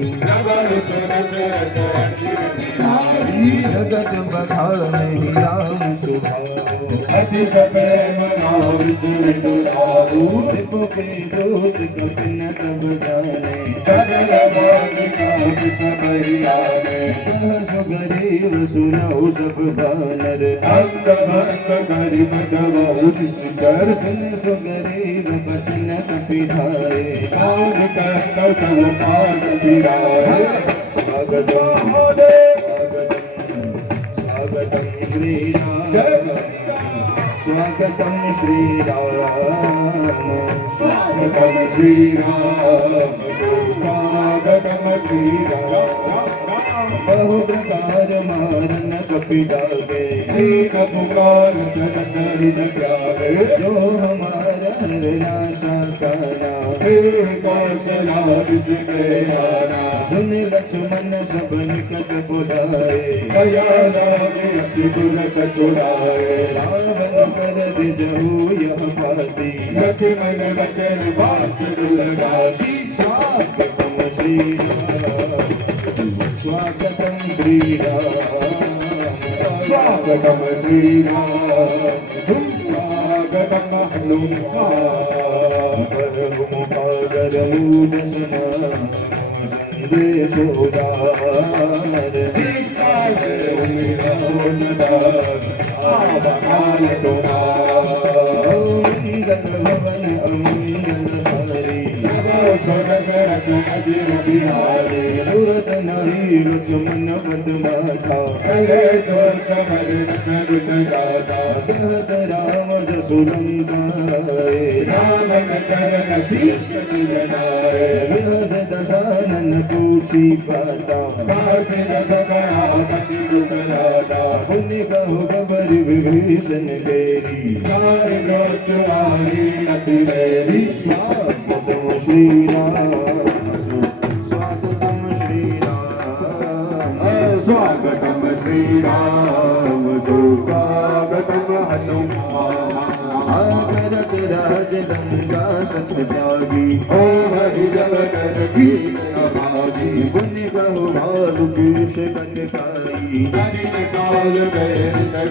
जगत बखाने राम सुभाओ। अति सप्रेम नाम सुर दुलारू, रिपु के दूत कपिन तब जाने, सगल भाग नाम सब हियाने। सुगरीव सुनाओ सब बानर, अंग भंग करि बजवाऊ जिसकर। सुन सुगरीव बचन कपिधारे, नाम कहत सब पास फिराए। स्वागतम स्वागतम श्री राम, स्वागतम श्री राम, स्वागतम श्री राम, स्वागतम श्री राम। बहु प्रकार मारन कपिडागे, दीन पुकार जगत हृदय प्यारे। जो हमारा नाशा काना, हे कौशला जिसके आना। सुन लक्ष्मण सब निकट बुलाए, दया लागे सिगुन कछुड़ाए। रावण कर दिजहु यह पाती, लक्ष्मण वचन बास दुलगाती। स्वागतम श्री राम, स्वागतम श्री राम, स्वागतम श्री राम, स्वागतम हनुमान। सीता है उन्नदान, आवाकाल तुम्हारा। सरसरत अजिर बिहारी, लक्ष्मण बदमाता, चले तो कमल करुण गाता। कहत राम जसुलंकाए, रावण चरण शीश तुलनाए। विहस दशानन पूछी पाता, दास रस कहावति दुसराता। पुण्य कहो खबर विभीषण तेरी, नार गोत्र आही अति मेरी। स्वागतम श्री राम, स्वागतम श्री राम, स्वागतम श्री राम, सुस्वागतम हनुमान। करत राज गंगा सच त्यागी, ओ हरि जल कर की अभागी। पुण्य कहो भालु पीयूष कटकाई, हरि काल गए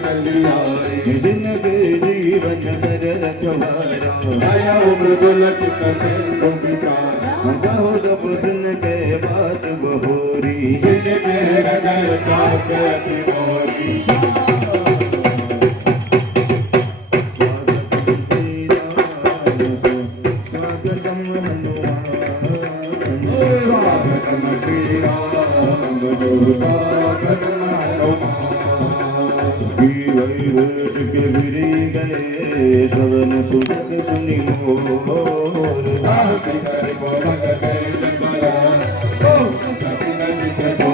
कलियाई। जिनके जीवन कर रखवारा, दया मृदुल चित सिंधु विचारा। कहो जब सुन के बात बहोरी सुन के हृदय का सती मोरी स्वागतम हनुमान स्वागतम श्री राम स्वागतम वैवट के गिरे गए सवन सुजस सुनि मोर दास कर को भगते बरा ओ सती नदी को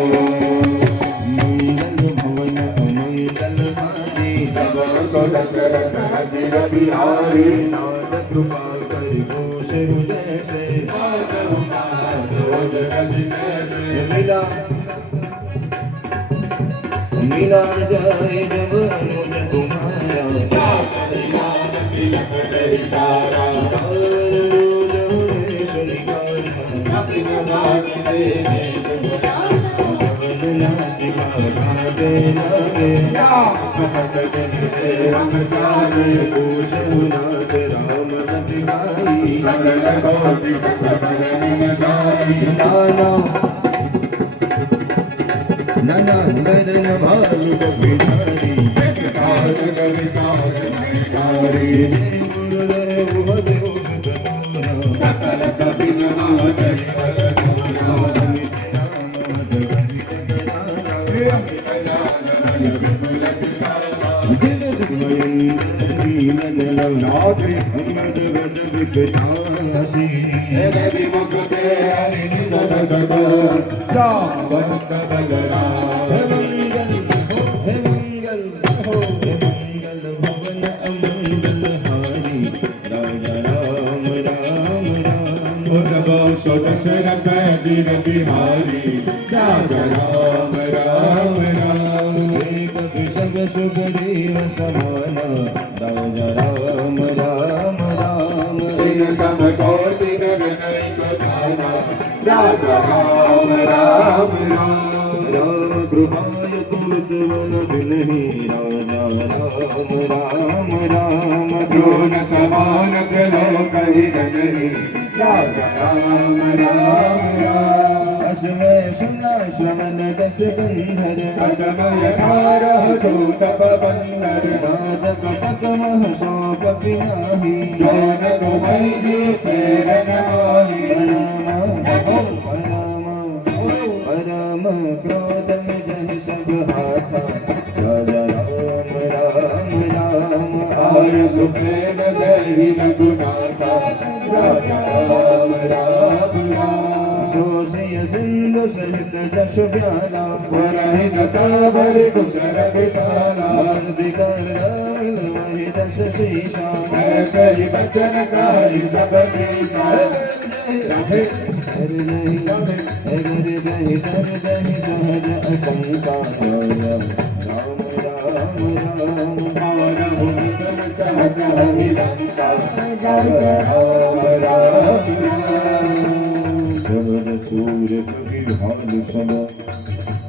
मंगल भवन अमंगल हारी सब को दशरथ हरि बिहारी नाथ कृपा कर घोष हृदय से मिला मिला जाए जब अनुज तुम्हारा नाना नरन भालु बिहारी बिहारी राम राम राम सब सुखदेव समाना राम राम राम इन सब को दिन नहीं बताना राम राम राम राम कृपाय तुमत वन नहीं राम राम राम द्रोण समान प्रलो कही नहीं राम राम असमय सुना श्रवण दस बंधर पदमय धारह दूत बंदर नाद कटक मह सो कपिनाही जौन तुम्हारी जी प्रेरण माही परम क्रोधम जह सब हाथा राजा राम राम राम आर सुप्रेम दही रघुनाथा राजा राम राम सोसिय सिंधु सहित जश प्याला वरहि नता भर कुशर विशाला मर्दिकर रावल वही दश शीशा ऐसे ही बचन कहि सब कीसा हर नहीं हर दही कर दही सहज असंका राम राम राम और भूमि सब चहत हरि लंका राम राम शबद सूर सभी भाल सम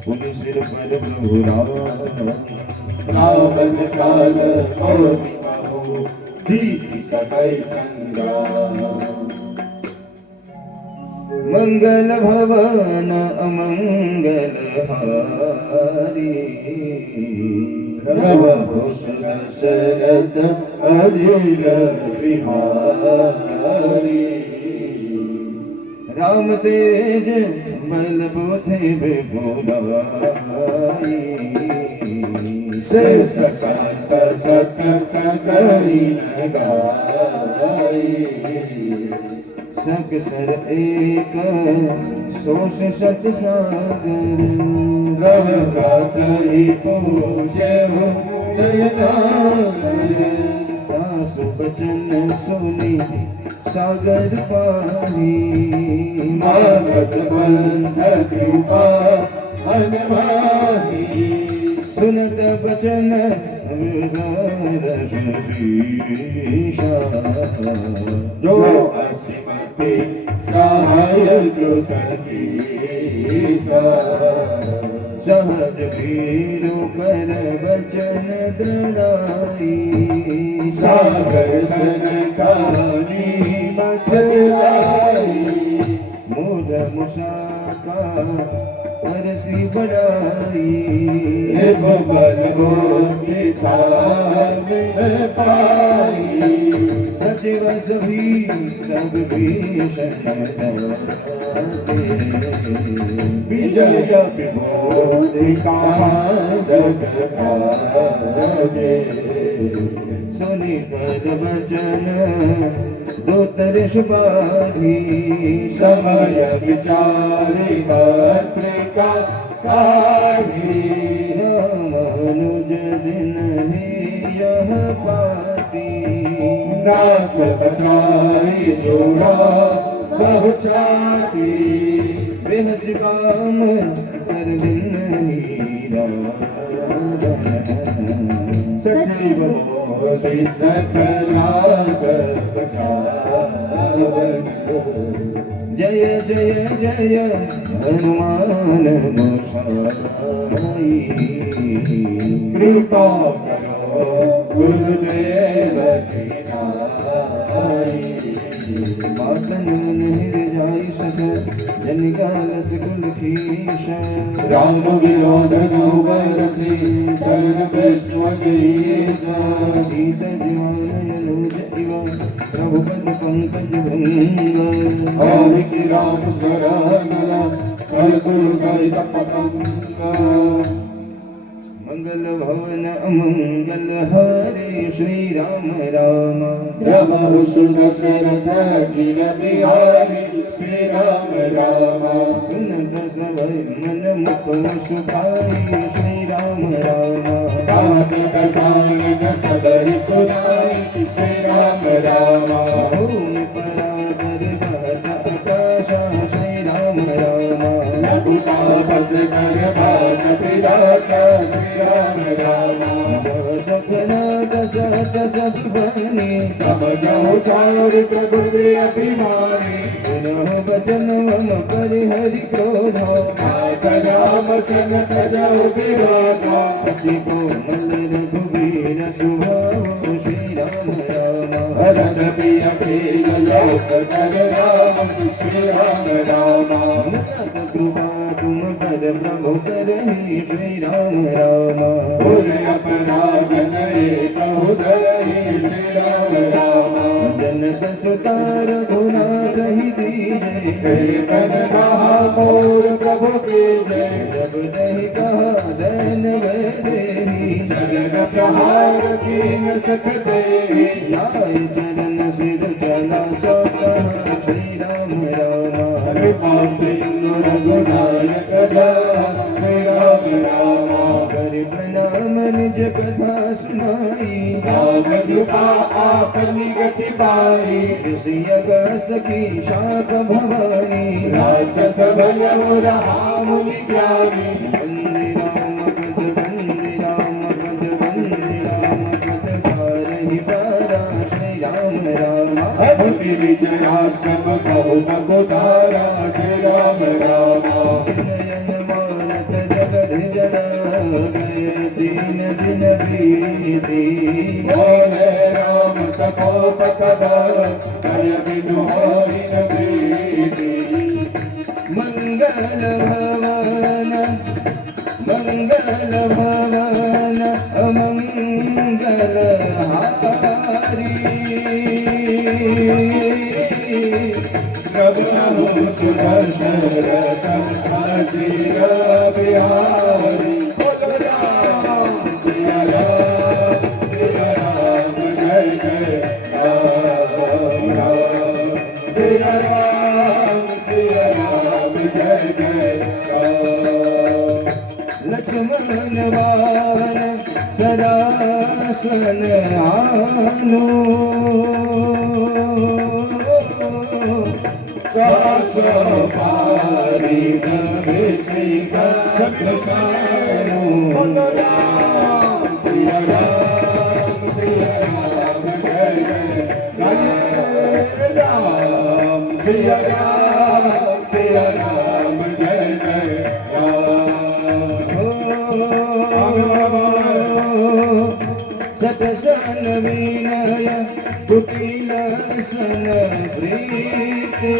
पुन सिर पर प्रभु राम रावण काल और जीत सकै संग्राम मंगल भवन अमंगल हारी प्रभु दशरथ अजिर बिहारी राम तेज बल बुद्धि विपुलाई शेष सत सकरी लगाई सक सर एक सोष सत सागर रह रातरि पूजे दासु बचन सुनी सागर पानी मागत बंध कृपा अनवाही सुनत बचन शीशा जो असिमति सहाय कृत कीसा सहज भीरु कर बचन दृढ़ाई सागर सन कहानी मचलाई बड़ाई बल होती थाल में पाई सचिव सभी तब भीषण विजय विभूतिका जग भागे सुनि पद वचन दोतर शुभाधी समय विचारी पत्रिका काढ़ी रामानुज दिन ही यह पाती नाथ बचाई जोड़ा पहुँचाती बेहस काम कर दिन हीरा सचिव बोली सकलाग बचावन जय जय जय हनुमान गोसाई कृपा करो गुरुदेव की नाई मातन निर्जाई सठ जनिकालस कुल खीशा राम विरोध नो बरसी शरण विष्णु जीसा गीत जीवानयनो जइवा प्रभु पद पंकज भंगा हरि की राम शरणला हर गुरु सहित पतंगा मंगल भवन अमंगल हरे श्री राम राम प्रभु सुदशरथ जिन बिहारी श्री राम राम सुनत सभय मन मुख सुखाई श्री राम राम गावत दसानन सदरि सुनाई श्री राम राम भूमि परागर गात आकाशा श्री राम राम लघुता बस कर भाग विलासा श्री राम राम सपना दस दस बनी सब जहो चार प्रभु अभिमानी पुनः वचन मम परिहरि क्रोध नाथ राम सनत जहो विराजा अति कोमल रघुवीर स्वभाव श्री राम राम भरत प्रिय प्रिय लोक जग राम श्री राम राम नाथ कृपा तुम पर प्रभु करहि श्री राम राम भूल अपराध नये कहु धरहि श्री राम राम जनक सुतार गुना कहि दीजे कीर्तन कहा मोर प्रभु की जय जब दहि कहा दैन वैदेही जगन प्रहार कीन सकते नाय चरण सिर चला सो कहा श्री राम राम कृपा सिंधु रघुनायक जय श्री राम राम कर प्रणाम निज कथा सुनाई राम कृपा आपनी गति पाई ऋषि अगस्त की शाप भवानी राक्षस भयउ रहा मुनि ज्ञानी वंदे राम पद वंदे राम पद वंदे राम पद पारहि पारा श्री राम राम अधुति विजयाश्रम कहु बबुधारा श्री राम राम नयन मानत जगत जड़ा गए दीन दिन बीती बोले राम सपोपतद कय बिनु होई न प्रीति मंगल भवन अमंगल हारी प्रभु सुदर्शन रतन अजीर बिहारी बोलो राम सिया राम जय जय राम सिया राम जय जय राम लक्ष्मण वाहन सदासन आनो कासो पारी दभिषेक सत्कारो बोलो राम सिया राम जय जय राम सिया राम जय जय सतसन विनय कुटिल सन प्रीति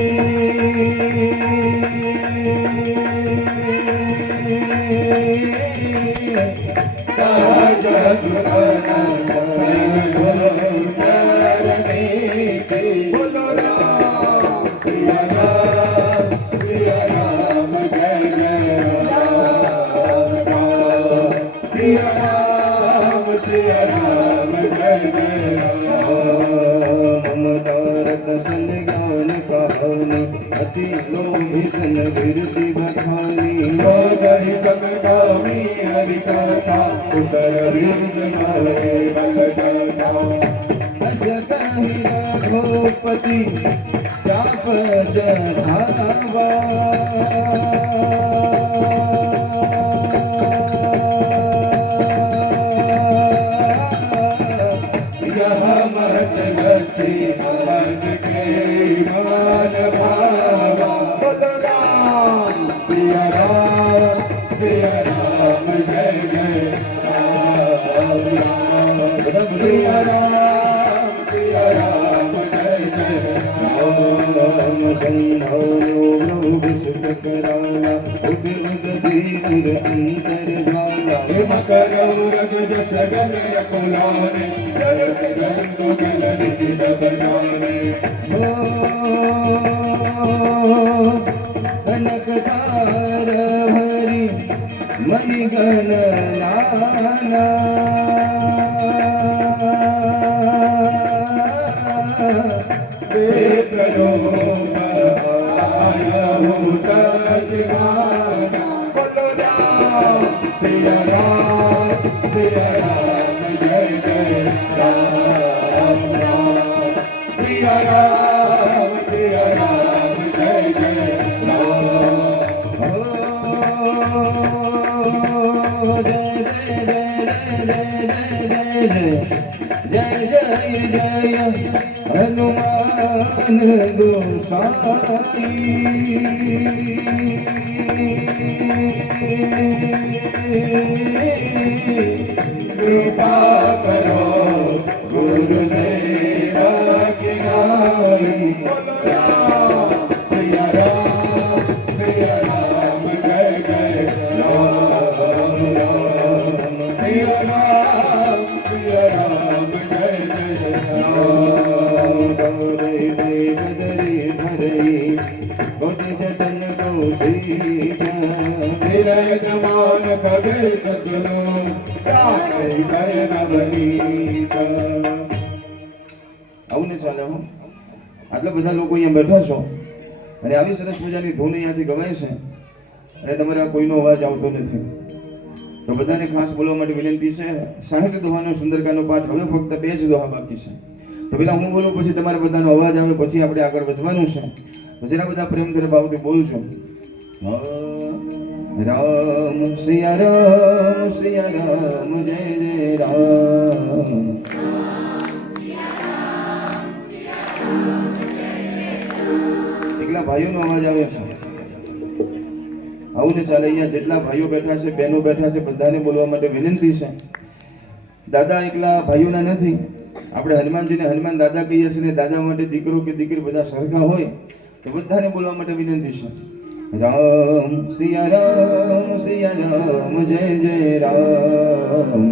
બોલો રામ સિયા રામ જય જય રામ સિયા રામ જય જય ममतारत सन ज्ञान कहान अति लोभी सन वीरति बखानी हरि सकदामी हरि कथा उतर रीत मारे बल कथा अस कहि रघुपति चाप चढ़ावा यह मत गति मन के मान भावा बोलो राम सिया राम जय जय राम सिया राम जय जय राम संभव विश्व कराला उद उद धीर अंतर ज्वाला मकर रग जस गल रखुलाने जल जल तो जल निधि बजाने कनकदार भरी मणिगण लाला बेकरो आया होता जगाना बोलो राम सिया राम जय जय राम सिया राम जय जय जय जय जय हनुमान गोसाई कृपा करो गुरुदेवा की नारी बोलो राम सिया राम जय जय राम सिया राम जय जय जतन को विनय मान कबे ससुनो जय नवनीत આવું નહીં ચાલે હું આટલા બધા લોકો અહીંયા બેઠા છો અને આવી સરસ મજાની ધૂન અહીંયાથી ગવાય છે અને તમારે આ કોઈનો અવાજ આવતો નથી તો બધાને ખાસ બોલવા માટે વિનંતી છે 60 દોહાનો સુંદરકાનો પાઠ હવે ફક્ત 2 જ દોહા બાકી છે તો પેલા હું બોલું પછી તમારે બધાનો અવાજ આવે પછી આપણે આગળ વધવાનું છે તો જરા બધા પ્રેમ કરે ભાવથી બોલજો રામ સિયા રામ જય જય રામ એકલા ભાઈઓનો અવાજ આવે છે આવું ને ચાલે અહીંયા જેટલા ભાઈઓ બેઠા છે બહેનો બેઠા છે બધાને બોલવા માટે વિનંતી છે દાદા એકલા ભાઈઓના નથી આપણે હનુમાનજીને હનુમાન દાદા કહીએ છીએ ને દાદા માટે દીકરો કે દીકરી બધા સરખા હોય તો બધાને બોલવા માટે વિનંતી છે રામ સિયા રામ જય જય રામ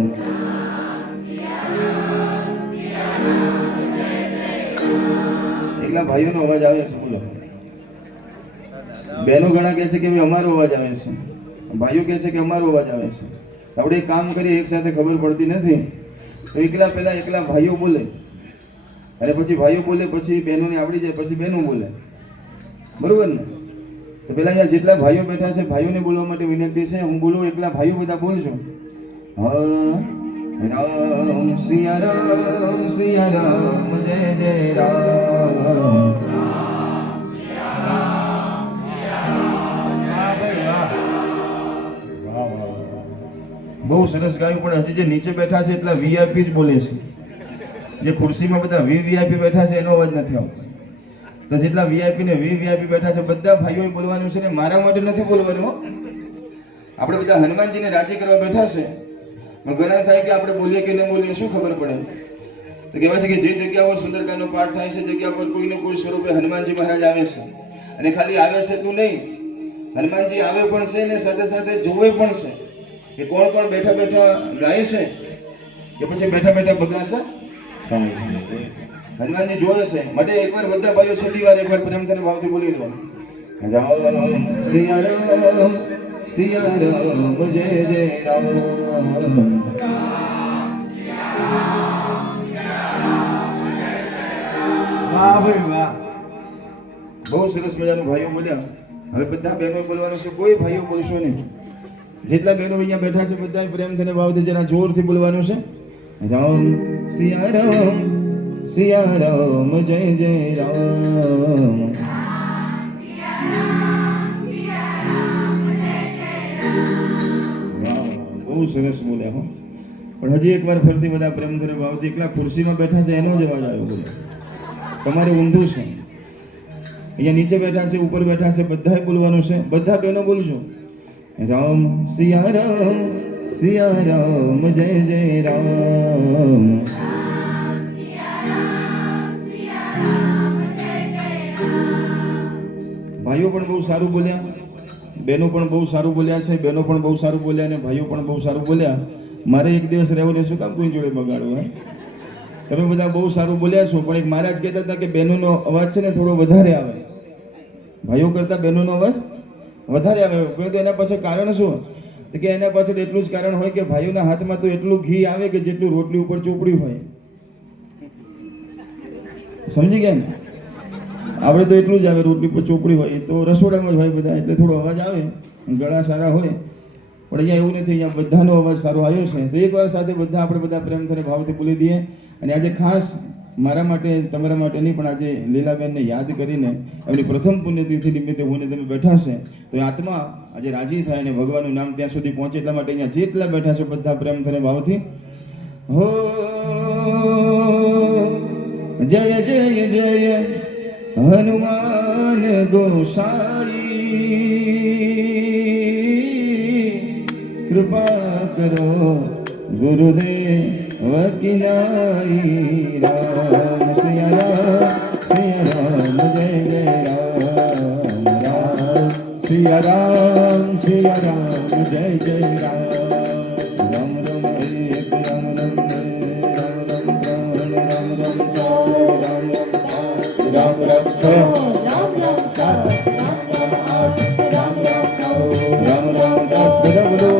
એકલા ભાઈઓનો અવાજ આવે છે બોલો બહેનો ઘણા કહે છે કે ભાઈ અમારો અવાજ આવે છે ભાઈઓ કહે છે કે અમારો અવાજ આવે છે આપણે એક કામ કરીએ એક સાથે ખબર પડતી નથી તો એકલા ભાઈઓ બોલે અને પછી ભાઈઓ બોલે પછી બહેનોને આવડી જાય પછી બહેનો બોલે બરોબર ને તો પેલા અહીંયા જેટલા ભાઈઓ બેઠા છે ભાઈઓને બોલવા માટે વિનંતી છે હું બોલું એકલા ભાઈઓ બધા બોલજો રામ સિયા રામ જય જય રામ બહુ સરસ ગાયું પણ હજી જે નીચે બેઠા છે એટલા વીઆઈપી જ બોલે છે જે ખુરશીમાં બધા વીવીઆઈપી બેઠા છે એનો અવાજ નથી આવતો તો જેટલા વીઆઈપી ને વીવીઆઈપી બેઠા છે બધા ભાઈઓએ બોલવાનું છે ને મારા માટે નથી બોલવાનું આપણે બધા હનુમાનજીને રાજી કરવા બેઠા છે ઘણા થાય કે આપણે બોલીએ કે ન બોલીએ શું ખબર પડે તો કહેવાય છે કે જે જગ્યા પર સુંદરકાંડનો પાઠ થાય છે જગ્યા પર કોઈને કોઈ સ્વરૂપે હનુમાનજી મહારાજ આવે છે અને ખાલી આવે છે તું નહીં હનુમાનજી આવે પણ છે ને સાથે સાથે જોવે પણ છે કે કોણ કોણ બેઠા બેઠા ગાય છે કે પછી બેઠા બેઠા બગડાશે હનુમાનજી જોવે છે માટે એકવાર બધા ભાઈઓ છેલ્લી વાર એકવાર પ્રેમથી અને ભાવથી બોલી દો રામ સિયા રામ જય જય રામ વાહ ભાઈ વાહ. બહુ સરસ મજાનું ભાઈઓ બોલ્યા. હવે બધા બહેનો બોલવાનું છે, કોઈ ભાઈઓ બોલશો નહીં. જેટલા બહેનો અહીંયા બેઠા છે બધા પ્રેમથી અને ભાવથી જરા જોરથી બોલવાનું છે. રામ સિયા રામ જય જય રામ. બહુ સરસ બોલ્યા હો. પણ હજી એકવાર ફરીથી બધા પ્રેમથી અને ભાવથી એકલા ખુરશીમાં બેઠા છે એનો જ અવાજ આવ્યો બોલે. તમારે ઊંધું છે. અહીંયા નીચે બેઠા છે, ઉપર બેઠા છે, બધાએ બોલવાનું છે. બધા બહેનો બોલજો. રામ સિયા રામ જય જય રામ. ભાઈઓ પણ બહુ સારું બોલ્યા, બહેનો પણ બહુ સારું બોલ્યા છે. બહેનો પણ બહુ સારું બોલ્યા અને ભાઈઓ પણ બહુ સારું બોલ્યા. મારે એક દિવસ રહેવું શું કામ કોઈ જોડે બગાડવું હે? તમે બધા બહુ સારું બોલ્યા છો, પણ એક મહારાજ કહેતા હતા કે બહેનોનો અવાજ છે ને થોડો વધારે આવે, ભાઈઓ કરતા બહેનોનો અવાજ વધારે આવે. તો એના પાછળ કારણ શું? કે એના પાછળ એટલું જ કારણ હોય કે ભાઈઓના હાથમાં તો એટલું ઘી આવે કે જેટલું રોટલી ઉપર ચોપડી હોય. સમજી ગયા ને? આપણે તો એટલું જ આવે, રોટલી પર ચોપડી હોય તો રસોડામાં જ હોય બધા, એટલે થોડો અવાજ આવે, ગળા સારા હોય. પણ અહીંયા એવું નથી, અહીંયા બધાનો અવાજ સારો આવ્યો છે. તો એકવાર સાથે બધા આપણે બધા પ્રેમથી ભાવથી બોલી દઈએ. અને આજે ખાસ મારા માટે, તમારા માટે નહીં, પણ આજે લીલાબેનને યાદ કરીને એમની પ્રથમ પુણ્યતિથિ નિમિત્તે હું તમે બેઠા છે તો એ આત્મા આજે રાજી થાય અને ભગવાનનું નામ ત્યાં સુધી પહોંચે એટલા માટે અહીંયા જેટલા બેઠા છો બધા પ્રેમથી ભાવથી હો જય જય જય હનુમાન ગોસાઈ કૃપા કરો ગુરુદેવ વકીનાઈ. રામ સિયા રામ જય જય રામ. રામ સિયા રામ જય જય રામ. રામ રામ એક રામ રામ રામ રામ રામ રામ રામ રામ છ રામ રામ સાત રામ રામ આઠ રામ રામ નવ રામ રામ દસ બધા બોલો.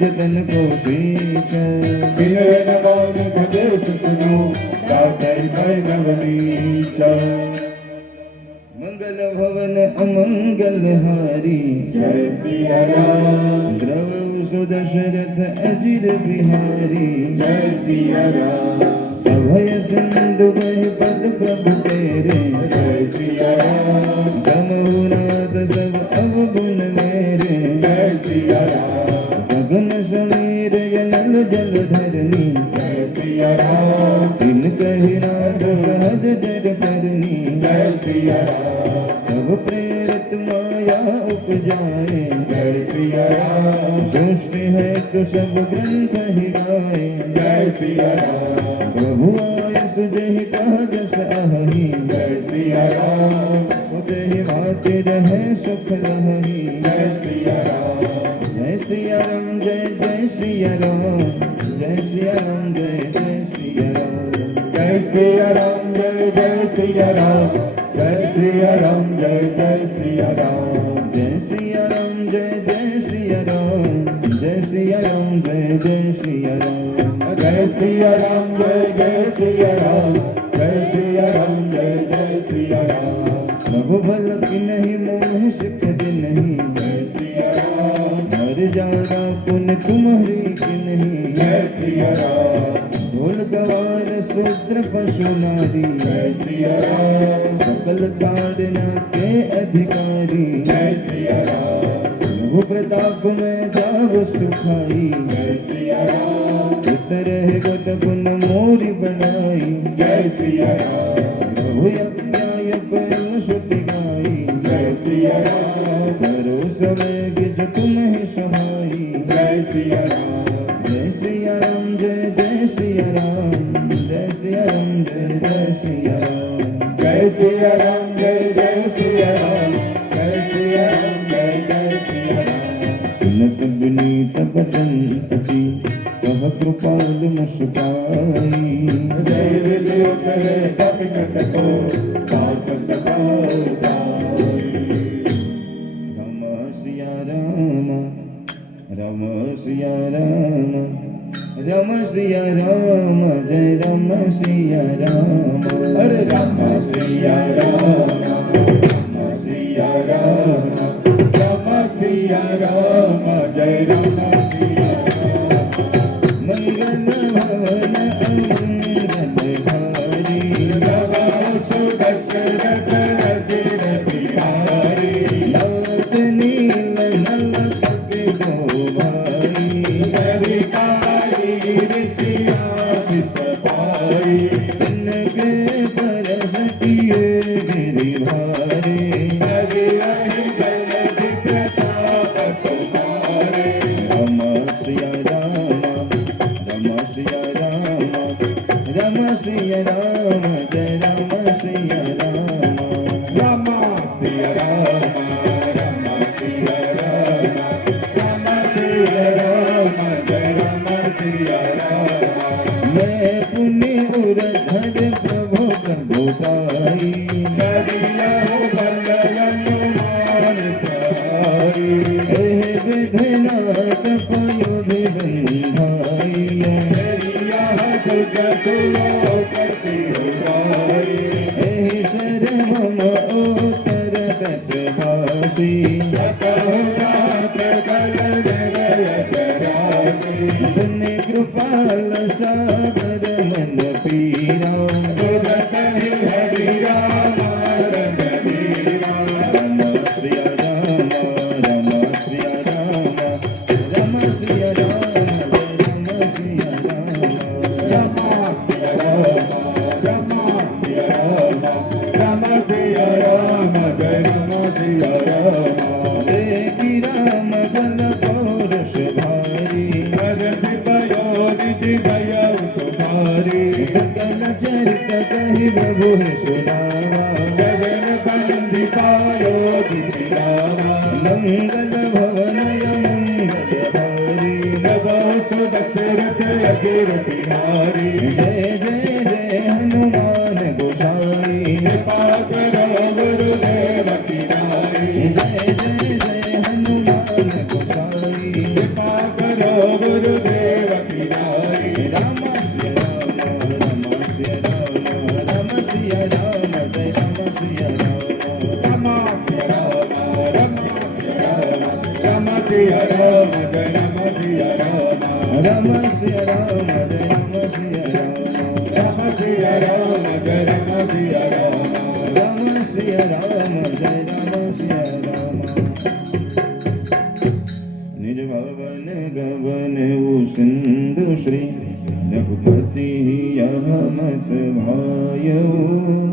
जतन को शीश बिन मौन भदेश सुनो दातै भैरवनीच. मंगल भवन अमंगल हारी जय सिया राम. द्रव सुदशरथ अजिर बिहारी जय सिया राम. सभय सिंधु गहि पद प्रभु तेरे जय सिया राम. समूनाथ सब अवगुण मेरे जय सिया राम. गगन समीर नल जल धरनी जय सिया राम. तिन कहि नाथ सहज जर करनी जय सिया राम. सब प्रेरित माया उपजाए जय सिया राम. सृष्टि है तो सब ग्रंथ ही गाए जय सिया राम. प्रभु आय सुजहि काजस आहहि जय सिया राम. सुतहि माति रहे सुख रहहि जय सिया राम. जय सिया राम जय जय सिया राम. जय सिया राम जय जय सिया राम. जय सिया राम जय सिया राम जय सिया राम जय सिया राम जय सिया राम जय सिया राम जय सिया राम जय सिया राम जय सिया राम जय सिया राम जय सिया राम जय सिया राम प्रभु भल की नहीं मोह सिख नहीं जय सिया राम मर जाना पुण्य तुम्हारी की नहीं जय सिया राम ढोल गवार शूद्र पशु नारी जय सिया राम सकल ताड़ना के अधिकारी जय सिया राम प्रभु प्रताप में जाव सुखाई जय सिया राम उतर गत गुण मोरी बनाई जय सिया राम प्रभु अज्ञाय पर सुति गाई जय सिया राम करो समय गिज तुम्हें सहाई जय सिया राम जय सिया राम जय सिया राम जय सिया राम जय सिया राम जय सिया राम जय सिया राम जय सिया राम जय सिया राम सुनत विनीत बचन अति कह कृपाल मुस्काई जय विजय करे कपि कटको साथ सदा राम सिया राम राम सिया राम राम सिया राम जय राम सिया राम हरे राम सिया राम राम सिया राम राम सिया राम जय राम सिया मंगल भवन अमंगल भारी राम सुदशरथ अजिर बिहारी लवत नील नल सके दो भाई रवि कारी ऋषियाशिष पाई इनके परसतिये गिरिधारी रवि रहि जलधि प्रताप तुम्हारे राम सिया राम राम सिया राम राम सिया राम जय राम सिया राम राम सिया राम राम सिया राम राम सिया राम जय राम सिया राम मैं पुण्य उरधर प्रभु प्रभु पाई करियहु बल अनुमान पाई हे विघ्नाथ पयो विबंधाई करियह सुगत लोकति उदाई हे शर्मम ओतर तटभासी ततहु नाथ कल जय करासी सुन कृपाल सागर मन पीरा सुरत हरि राम रघुवीरा राम सिया राम राम सिया राम राम सिया राम राम सिया राम राम सिया राम राम सिया राम जय राम सिया राम देखी राम बल पौरुष भारी रघुसी पयोनिधि दयौ सुधारी सकल चरित कहि प्रभु सुनावा जगन बंदितायो दिशिरावा मंगल भवन मंगल भारी नभो सुदशरथ अजिर बिहारी जय जय जय हनुमान गोसाई कृपा करो गुरुदेव की नारी जय जय जय हनुमान गोसाई कृपा करो गुरुदेव की नारी राम सिया राम राम सिया राम जय राम सिया राम राम सिया राम जय राम सिया राम राम सिया राम जय राम सिया राम राम सिया राम जय राम सिया राम राम सिया राम जय राम सिया राम निज भवन गवन सिंधु श्री रघुपति यह मत भायो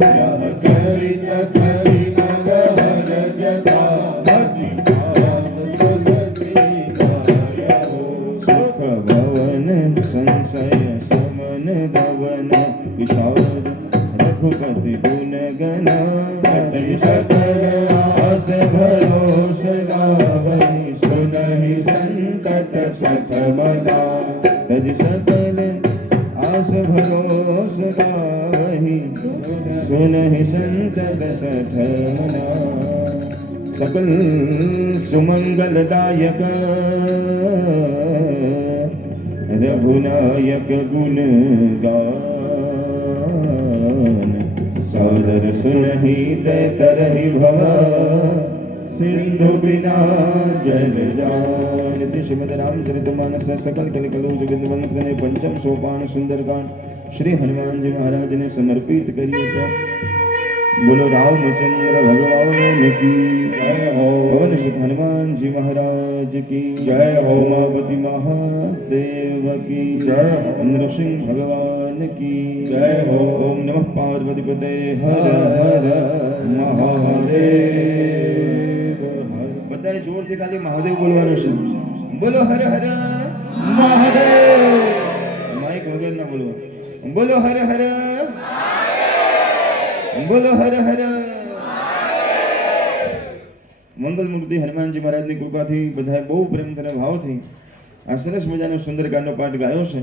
यह चरित करि मनोहर जता भक्ति दास तुलसी गायो सुख भवन संशय समन दवन विषाद रघुपति गुण गण अति सकल आस भरोस गावहि सुनहि संतत सतमना तज सकल आस भरोस गावै ठहना सकल सुमंगलदायक रघुनायक गुण गान सादर सुनहि ते तरहि भव सिंधु बिना जल जान श्रीमद रामचरितमानस सकल कलिकलो जगत वंश ने पंचम सोपान सुंदरकांड श्री हनुमान जी महाराज ने समर्पित करिए છે। बोलो रामचंद्र भगवान की जय हो। पवन सुत हनुमान जी महाराज की जय हो। उमापति महादेव की जय हो। नृसिंह भगवान की जय हो। ओम नमः पार्वती पते हर हर महादेव। बधाए जोर से खाली महादेव बोलવાનું છે। बोलो हर हर महादेव। माइक वगैरह ना बोलवा। बोलो हर हर बोलो हर हर। મંગલ મૂર્તિ હનુમાનજી મહારાજની કૃપાથી બધાએ બહુ પ્રેમથી અને ભાવથી આ સરસ મજાનો સુંદરકાંડનો પાઠ ગાયો છે।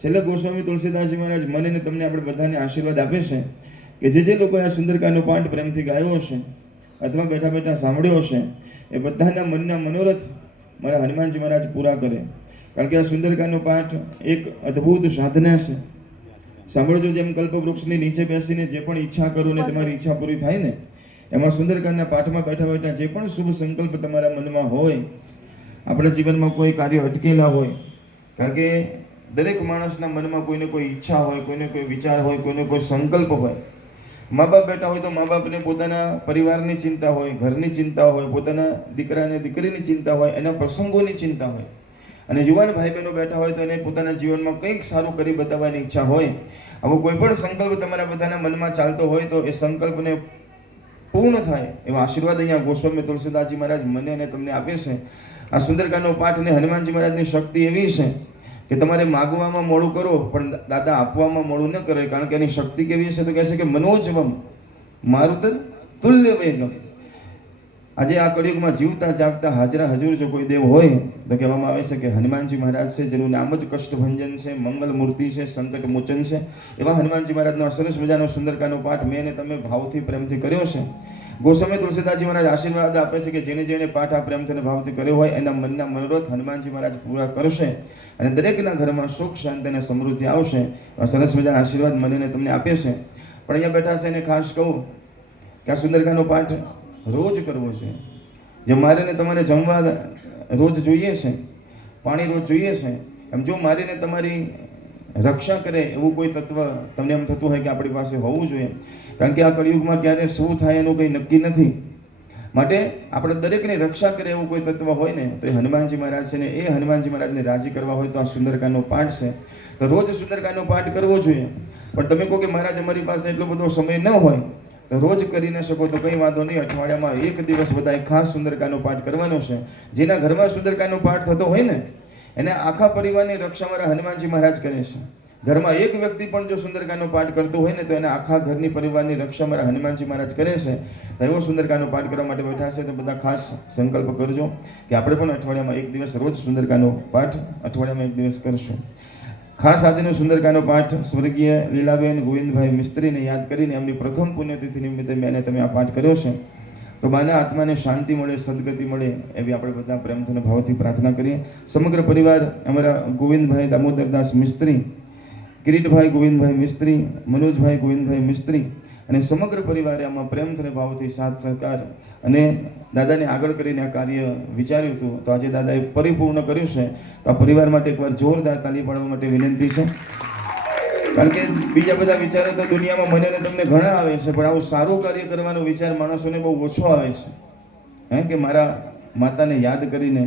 છેલ્લે ગોસ્વામી તુલસીદાસજી મહારાજ મને ને તમને આપણે બધાને આશીર્વાદ આપે છે કે જે લોકોએ આ સુંદરકાંડનો પાઠ પ્રેમથી ગાયો હશે અથવા બેઠા બેઠા સાંભળ્યો હશે એ બધાના મનના મનોરથ મારા હનુમાનજી મહારાજ પૂરા કરે। કારણ કે આ સુંદરકાંડનો પાઠ એક અદ્ભુત સાધના છે। સાંભળજો, જેમ કલ્પવૃક્ષની નીચે બેસીને જે પણ ઈચ્છા કરો ને તમારી ઈચ્છા પૂરી થાય ને, એમાં સુંદરકાંડના પાઠમાં બેઠા બેઠા જે પણ શુભ સંકલ્પ તમારા મનમાં હોય, આપણા જીવનમાં કોઈ કાર્ય અટકેલા હોય, કારણ કે દરેક માણસના મનમાં કોઈને કોઈ ઈચ્છા હોય, કોઈને કોઈ વિચાર હોય, કોઈને કોઈ સંકલ્પ હોય। મા બાપ બેઠા હોય તો મા બાપને પોતાના પરિવારની ચિંતા હોય, ઘરની ચિંતા હોય, પોતાના દીકરાને દીકરીની ચિંતા હોય, એના પ્રસંગોની ચિંતા હોય। અને યુવાન ભાઈ બહેનો બેઠા હોય તો એને પોતાના જીવનમાં કંઈક સારું કરી બતાવવાની ઈચ્છા હોય। આવો કોઈ પણ સંકલ્પ તમારા બધાના મનમાં ચાલતો હોય તો એ સંકલ્પને પૂર્ણ થાય એવા આશીર્વાદ અહીંયા ગોસ્વામી તુલસીદાસજી મહારાજ મને અને તમને આપે છે। આ સુંદરકાંડનો પાઠ અને હનુમાનજી મહારાજની શક્તિ એવી છે કે તમારે માગવામાં મોડું કરો પણ દાદા આપવામાં મોડું ન કરે। કારણ કે એની શક્તિ કેવી છે તો કહે છે કે મનોજવમ મારુત તુલ્ય વેગમ। આજે આ કળિયુગમાં જીવતા જાગતા હાજરા હજુર જો કોઈ દેવ હોય તો કહેવામાં આવે છે કે હનુમાનજી મહારાજ છે, જેનું નામ જ કષ્ટભંજન છે, મંગલ મૂર્તિ છે, સંકટ મોચન છે। એવા હનુમાનજી મહારાજનો આ સરસ મજાનો સુંદરકાંડનો પાઠ મેં અને તમે ભાવથી પ્રેમથી કર્યો છે। ગોસ્વામી તુલસીદાસજી મહારાજ આશીર્વાદ આપે છે કે જેને જેને પાઠ આ પ્રેમથી અને ભાવથી કર્યો હોય એના મનના મનોરથ હનુમાનજી મહારાજ પૂરા કરશે અને દરેકના ઘરમાં સુખ શાંતિ અને સમૃદ્ધિ આવશે। આ સરસ મજાના આશીર્વાદ મને અને તમને આપે છે। પણ અહીંયા બેઠા છે એને ખાસ કહું કે આ સુંદરકાંડનો પાઠ રોજ કરવો છે। જે મારે ને તમારે જમવા રોજ જોઈએ છે, પાણી રોજ જોઈએ છે, એમ જો મારીને તમારી રક્ષા કરે એવું કોઈ તત્વ તમને એમ થતું હોય કે આપણી પાસે હોવું જોઈએ। કારણ કે આ કળિયુગમાં ક્યારે શું થાય એનું કંઈ નક્કી નથી, માટે આપણે દરેકની રક્ષા કરે એવું કોઈ તત્વ હોય ને તો એ હનુમાનજી મહારાજ છે ને એ હનુમાનજી મહારાજને રાજી કરવા હોય તો આ સુંદરકાંડનો પાઠ છે। તો રોજ સુંદરકાંડનો પાઠ કરવો જોઈએ। પણ તમે કહો કે મહારાજ અમારી પાસે એટલો બધો સમય ન હોય તો રોજ કરી ન શકો તો કંઈ વાંધો નહીં, અઠવાડિયામાં એક દિવસ બધાએ ખાસ સુંદરકાંડનો પાઠ કરવાનો છે। જેના ઘરમાં સુંદરકાંડનો પાઠ થતો હોય ને એને આખા પરિવારની રક્ષા મારા હનુમાનજી મહારાજ કરે છે। ઘરમાં એક વ્યક્તિ પણ જો સુંદરકાંડનો પાઠ કરતો હોય ને તો એના આખા ઘરની પરિવારની રક્ષા મારા હનુમાનજી મહારાજ કરે છે। તો એવો સુંદરકાંડનો પાઠ કરવા માટે બેઠા છે તો બધા ખાસ સંકલ્પ કરજો કે આપણે પણ અઠવાડિયામાં એક દિવસ રોજ સુંદરકાંડનો પાઠ અઠવાડિયામાં એક દિવસ કરશું। ખાસ આજનો સુંદરકાંડનો પાઠ સ્વર્ગીય લીલાબેન ગોવિંદભાઈ મિસ્ત્રીને યાદ કરીને એમની પ્રથમ પુણ્યતિથિ નિમિત્તે મેં તમે આ પાઠ કર્યો છે। તો માના આત્માને શાંતિ મળે, સદગતિ મળે એવી આપણે બધા પ્રેમથી અને ભાવથી પ્રાર્થના કરીએ। સમગ્ર પરિવાર અમારા ગોવિંદભાઈ દામોદરદાસ મિસ્ત્રી, કિરીટભાઈ ગોવિંદભાઈ મિસ્ત્રી, મનોજભાઈ ગોવિંદભાઈ મિસ્ત્રી અને સમગ્ર પરિવારે આમાં પ્રેમથી અને ભાવથી સાથ સહકાર અને દાદાને આગળ કરીને આ કાર્ય વિચાર્યું હતું તો આજે દાદાએ પરિપૂર્ણ કર્યું છે। તો આ પરિવાર માટે એકવાર જોરદાર તાલી પાડવા માટે વિનંતી છે। કારણ કે બીજા બધા વિચારો તો દુનિયામાં મને અને તમને ઘણા આવે છે, પણ આવું સારું કાર્ય કરવાનો વિચાર માણસોને બહુ ઓછો આવે છે। કે મારા માતાને યાદ કરીને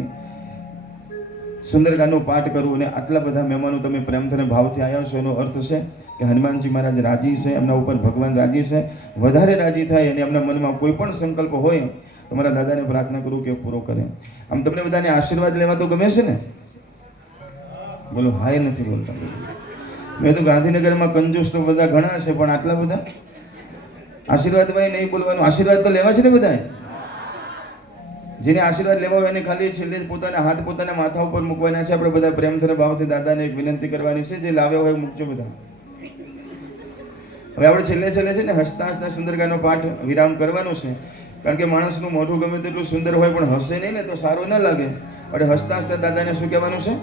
સુંદરકાંડનો પાઠ કરવું અને આટલા બધા મહેમાનો તમે પ્રેમથી અને ભાવથી આવ્યા છો એનો અર્થ છે કે હનુમાનજી મહારાજ રાજી છે, એમના ઉપર ભગવાન રાજી છે। વધારે રાજી થાય અને એમના મનમાં કોઈ પણ સંકલ્પ હોય તો મારા દાદાને પ્રાર્થના કરું કે પૂરો કરે। આમ તમને બધાને આશીર્વાદ લેવા તો ગમે છે ને? બોલો હાય નથી બોલતા। મેં તો ગાંધીનગરમાં કંજૂસ તો બધા ઘણા છે, પણ આટલા બધા આશીર્વાદમાં નહીં બોલવાનું, આશીર્વાદ તો લેવા છે ને બધાએ। જેને આશીર્વાદ લેવા હોય એને ખાલી છેલ્લે પોતાના હાથ પોતાના માથા ઉપર મૂકવાના છે। આપણે બધા પ્રેમથી અને ભાવથી દાદાને એક વિનંતી કરવાની છે, જે લાવ્યા હોય મૂકજો બધા। હવે આપણે છેલ્લે છે ને હસતા હસતા સુંદરકાંડનો પાઠ વિરામ કરવાનો છે, કારણ કે માણસનું મોઢું ગમે તેટલું સુંદર હોય પણ હસે નહીં ને તો સારું ન લાગે. એટલે હસતા હસતા દાદાને શું કહેવાનું છે?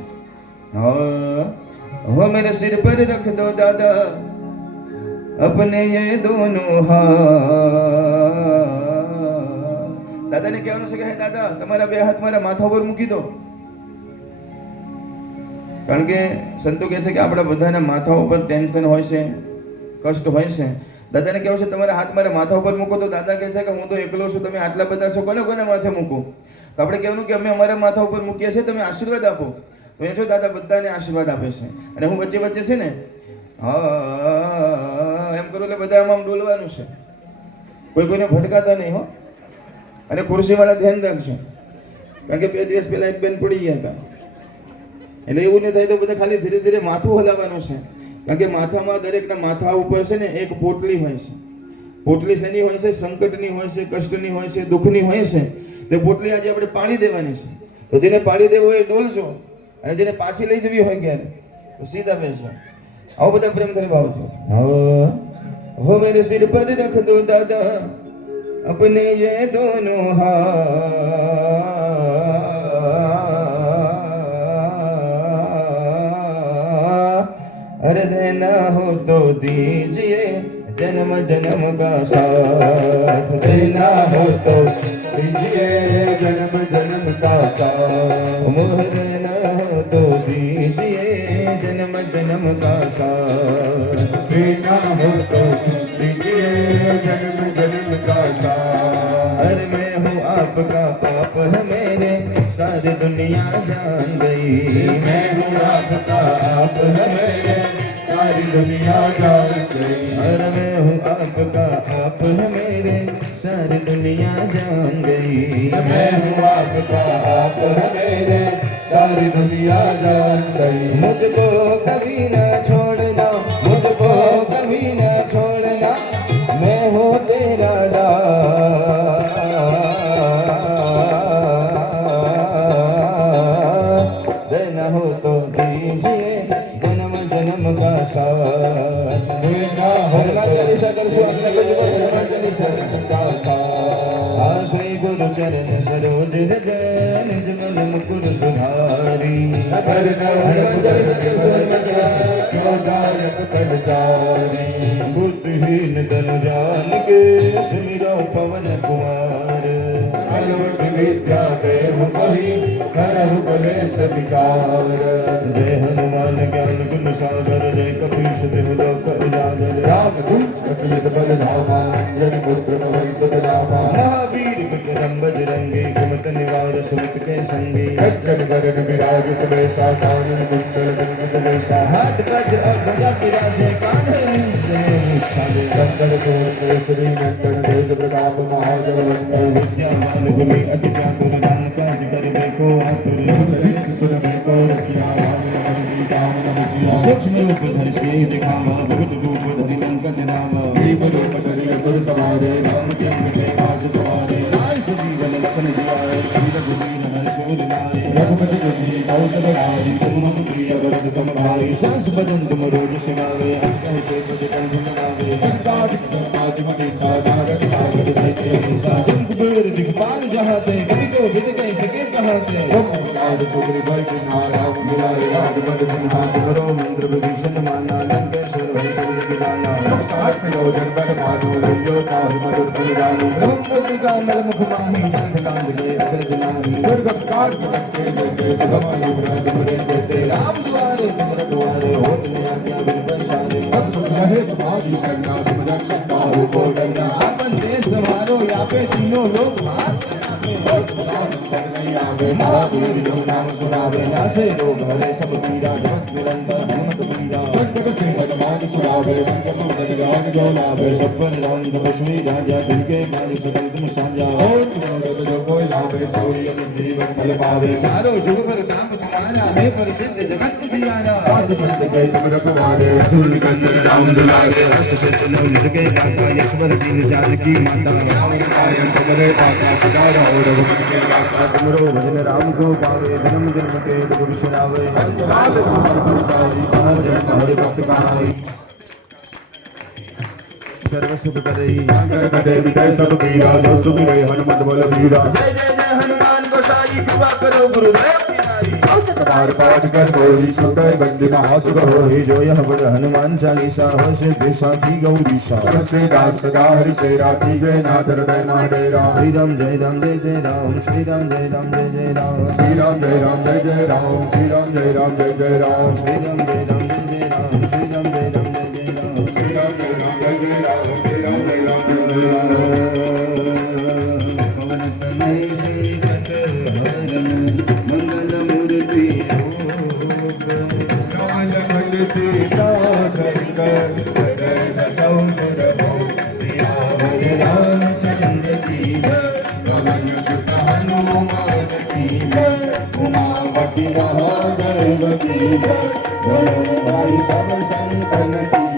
હો મેરે સિર પર રખ દો દાદા અપને યે દોનો હાથ. દાદાને કહેવાનું છે કે હે દાદા, તમારા બે હાથ મારા માથા ઉપર મૂકી દો. કારણ કે સંતો કહે છે કે આપણા બધાના માથા ઉપર ટેન્શન હોય છે, કષ્ટ હોય છે. દાદાને કહેવું છે તમારા હાથ મારા માથા ઉપર મૂકો. તો દાદા કહે છે કે હું તો એકલો છું, તમે આટલા બધા છો, કોને કોને માથે મૂકો? તો આપણે કહેવાનું કે અમે અમારા માથા ઉપર મૂકીએ છીએ, તમે આશીર્વાદ આપો. તો એ જો દાદા બધાને આશીર્વાદ આપે છે. અને હું વચ્ચે વચ્ચે છે ને હા એમ કરું એટલે બધા આમ ડોલવાનું છે, કોઈ કોઈને ભટકાતા નહીં હો. અને ખુરશીવાળા ધ્યાન રાખજો, કારણ કે 2 દિવસ પહેલા એક બેન પડી ગયા હતા. એટલે એવું નહીં થાય તો બધા ખાલી ધીરે ધીરે માથું હલાવવાનું છે, કારણ કે માથામાં દરેકના માથા ઉપર છે ને એક પોટલી હોય છે. પોટલી શેની હોય છે? સંકટની હોય છે, કષ્ટની હોય છે, દુઃખની હોય છે. તે પોટલી આજે આપણે પાડી દેવાની છે. તો જેને પાડી દેવું હોય એ ડોલજો, અને જેને પાછી લઈ જવી હોય ક્યારે તો સીધા બેસો. આવો બધા પ્રેમ થઈ ભાવથી હો મેરે સિર પર રખ દો દાદા अपने ये दोनों हाथ अरे देना हो तो दीजिए जन्म जन्म का साथ देना हो तो दीजिए जन्म जन्म का साथ मोह देना हो तो दीजिए जन्म जन्म का साथ देना हो तो दीजिए जन्म जन्म का साथ अरे मैं हूँ आपका आप है मेरे सारी दुनिया जान गई मैं हूँ आपका आप है मेरे सारी दुनिया जान गई अरे मैं हूँ आपका आप है मेरे सारी दुनिया जान गई मैं हूँ आपका आप है मेरे सारी दुनिया जान गई मुझको कभी ना छोड़ना मुझको कभी ना छोड़ना मैं हूँ तेरा दास देना हो तो दीजिए जन्म जन्म का साथ देना हो श्री गुरु चरण सरोज रज निज मन मुकुर सुधारी बुद्धिहीन तनु जान के सुमिरो पवन कुमार विद्या देव मही करहु कलेश विकार जय हनुमान ज्ञान गुण सागर जय कपीश तिहु लोक उजागर राम दूत अतुलित बल धामा अंजन पुत्र पवन सुत नामा महावीर विक्रम बजरंगी कुमत निवार सुमत के संगी सज्जन वरण विराज सुबेशा कानन कुंडल कंकित वेशा हाथ वज्र और ध्वजा विराजे कांधे मूषाले कंकड़ सूर केसरी नंदन तेज प्रताप महाजगवंदन विद्यावान गुणी अति चातुर राम काज करिबे को आतुर चरित सुनबे को सियावान सूक्ष्म रूप धरि श्री दिखावा बहुत रूप धरि पंकज नामा दीप रूप धरि असुर सवारे रामचंद्र के काज सवारे आय सुजीवन लखन जियाए श्री रघुवीर हर्ष उर लाए रघुपति जी कौशल राई तुम प्रिय वरद समभाई सांस बदन तुम रोज शिवाए अष्टहि से कंठ लगावे संताप संताप मति साधारत सागर सहित हमेशा कुबेर दिखपाल जहाते कवि को विद कहीं सके कहाते ब्रह्मचार्य सुग्री भय किनारा मिलाए राजपद सिंहासन करो मंत्र विभीषण माना लंकेश्वर भय सब जगदाना साथ मिलो जनपद भानु रंजो ताहि मधुर फल जानु ब्रह्म का नल मुख माहि संत कांद ले अग्र जनाहि दुर्गम काट सकते देते सुगम अनुग्रह तुमरे देते राम दुआरे तुम रखवारे होत न आज्ञा बिन बरसाने सब सुख रहे तुम्हारी शरणा तुम रक्षक काहू को डरना आपन देश समारो यापे तीनों लोग हाथ महावीर जो नाम सुनावे नासे रोग हरे सब पीरा जगत निरंतर हनुमत पीरा संकट से बलवान छुड़ावे मंगल मंगल राम जो लावे सब पर राम तपस्वी राजा दिल के मारे सकल तुम साजा और जो कोई लावे सोई जीवन फल पावे चारों जुग पर काम तुम्हारा है प्रसिद्ध जगत उजियारा साधु संत के तुम रखवारे असुर निकंदन राम दुलारे अष्ट सिद्धि नव के दाता यशवर दीन जानकी माता रावण सायं तुम्हारे पासा सदा रहो रघुपति के दासा तुमरो भजन राम को पावे जन्म जन्म के दुख बिसरावे हरि भक्त कहाई। सर्व सुख करई शंकर कटे मिटे सब पीरा जो सुख गए हनुमत बल वीरा जय जय जय हनुमान गोसाई कृपा करो गुरुदेव की नाई तार पाठ कर कोई सुख बंदी महासुख होई जो यह बड़ हनुमान चालीसा हो से दिशा की गौरीशा से दास सदा हरि से राती जय नाथ हृदय ना डेरा श्री राम जय राम जय जय राम श्री राम जय राम जय जय राम श्री राम जय राम जय जय राम श्री राम जय राम जय जय राम श्री राम जय राम जय जय राम श्री राम जय राम जय जय राम श्री राम जय राम जय जय राम श्री राम जय राम जय जय राम पवन तनय श्रीपत हरण मंगल मूर्ति राम लखन सीता शंकर भजन सौंदर हो सियावर रामचंद्र की जय पवन सुत हनुमान की जय उमापति महादेव की जय बोलो भाई सब संतन की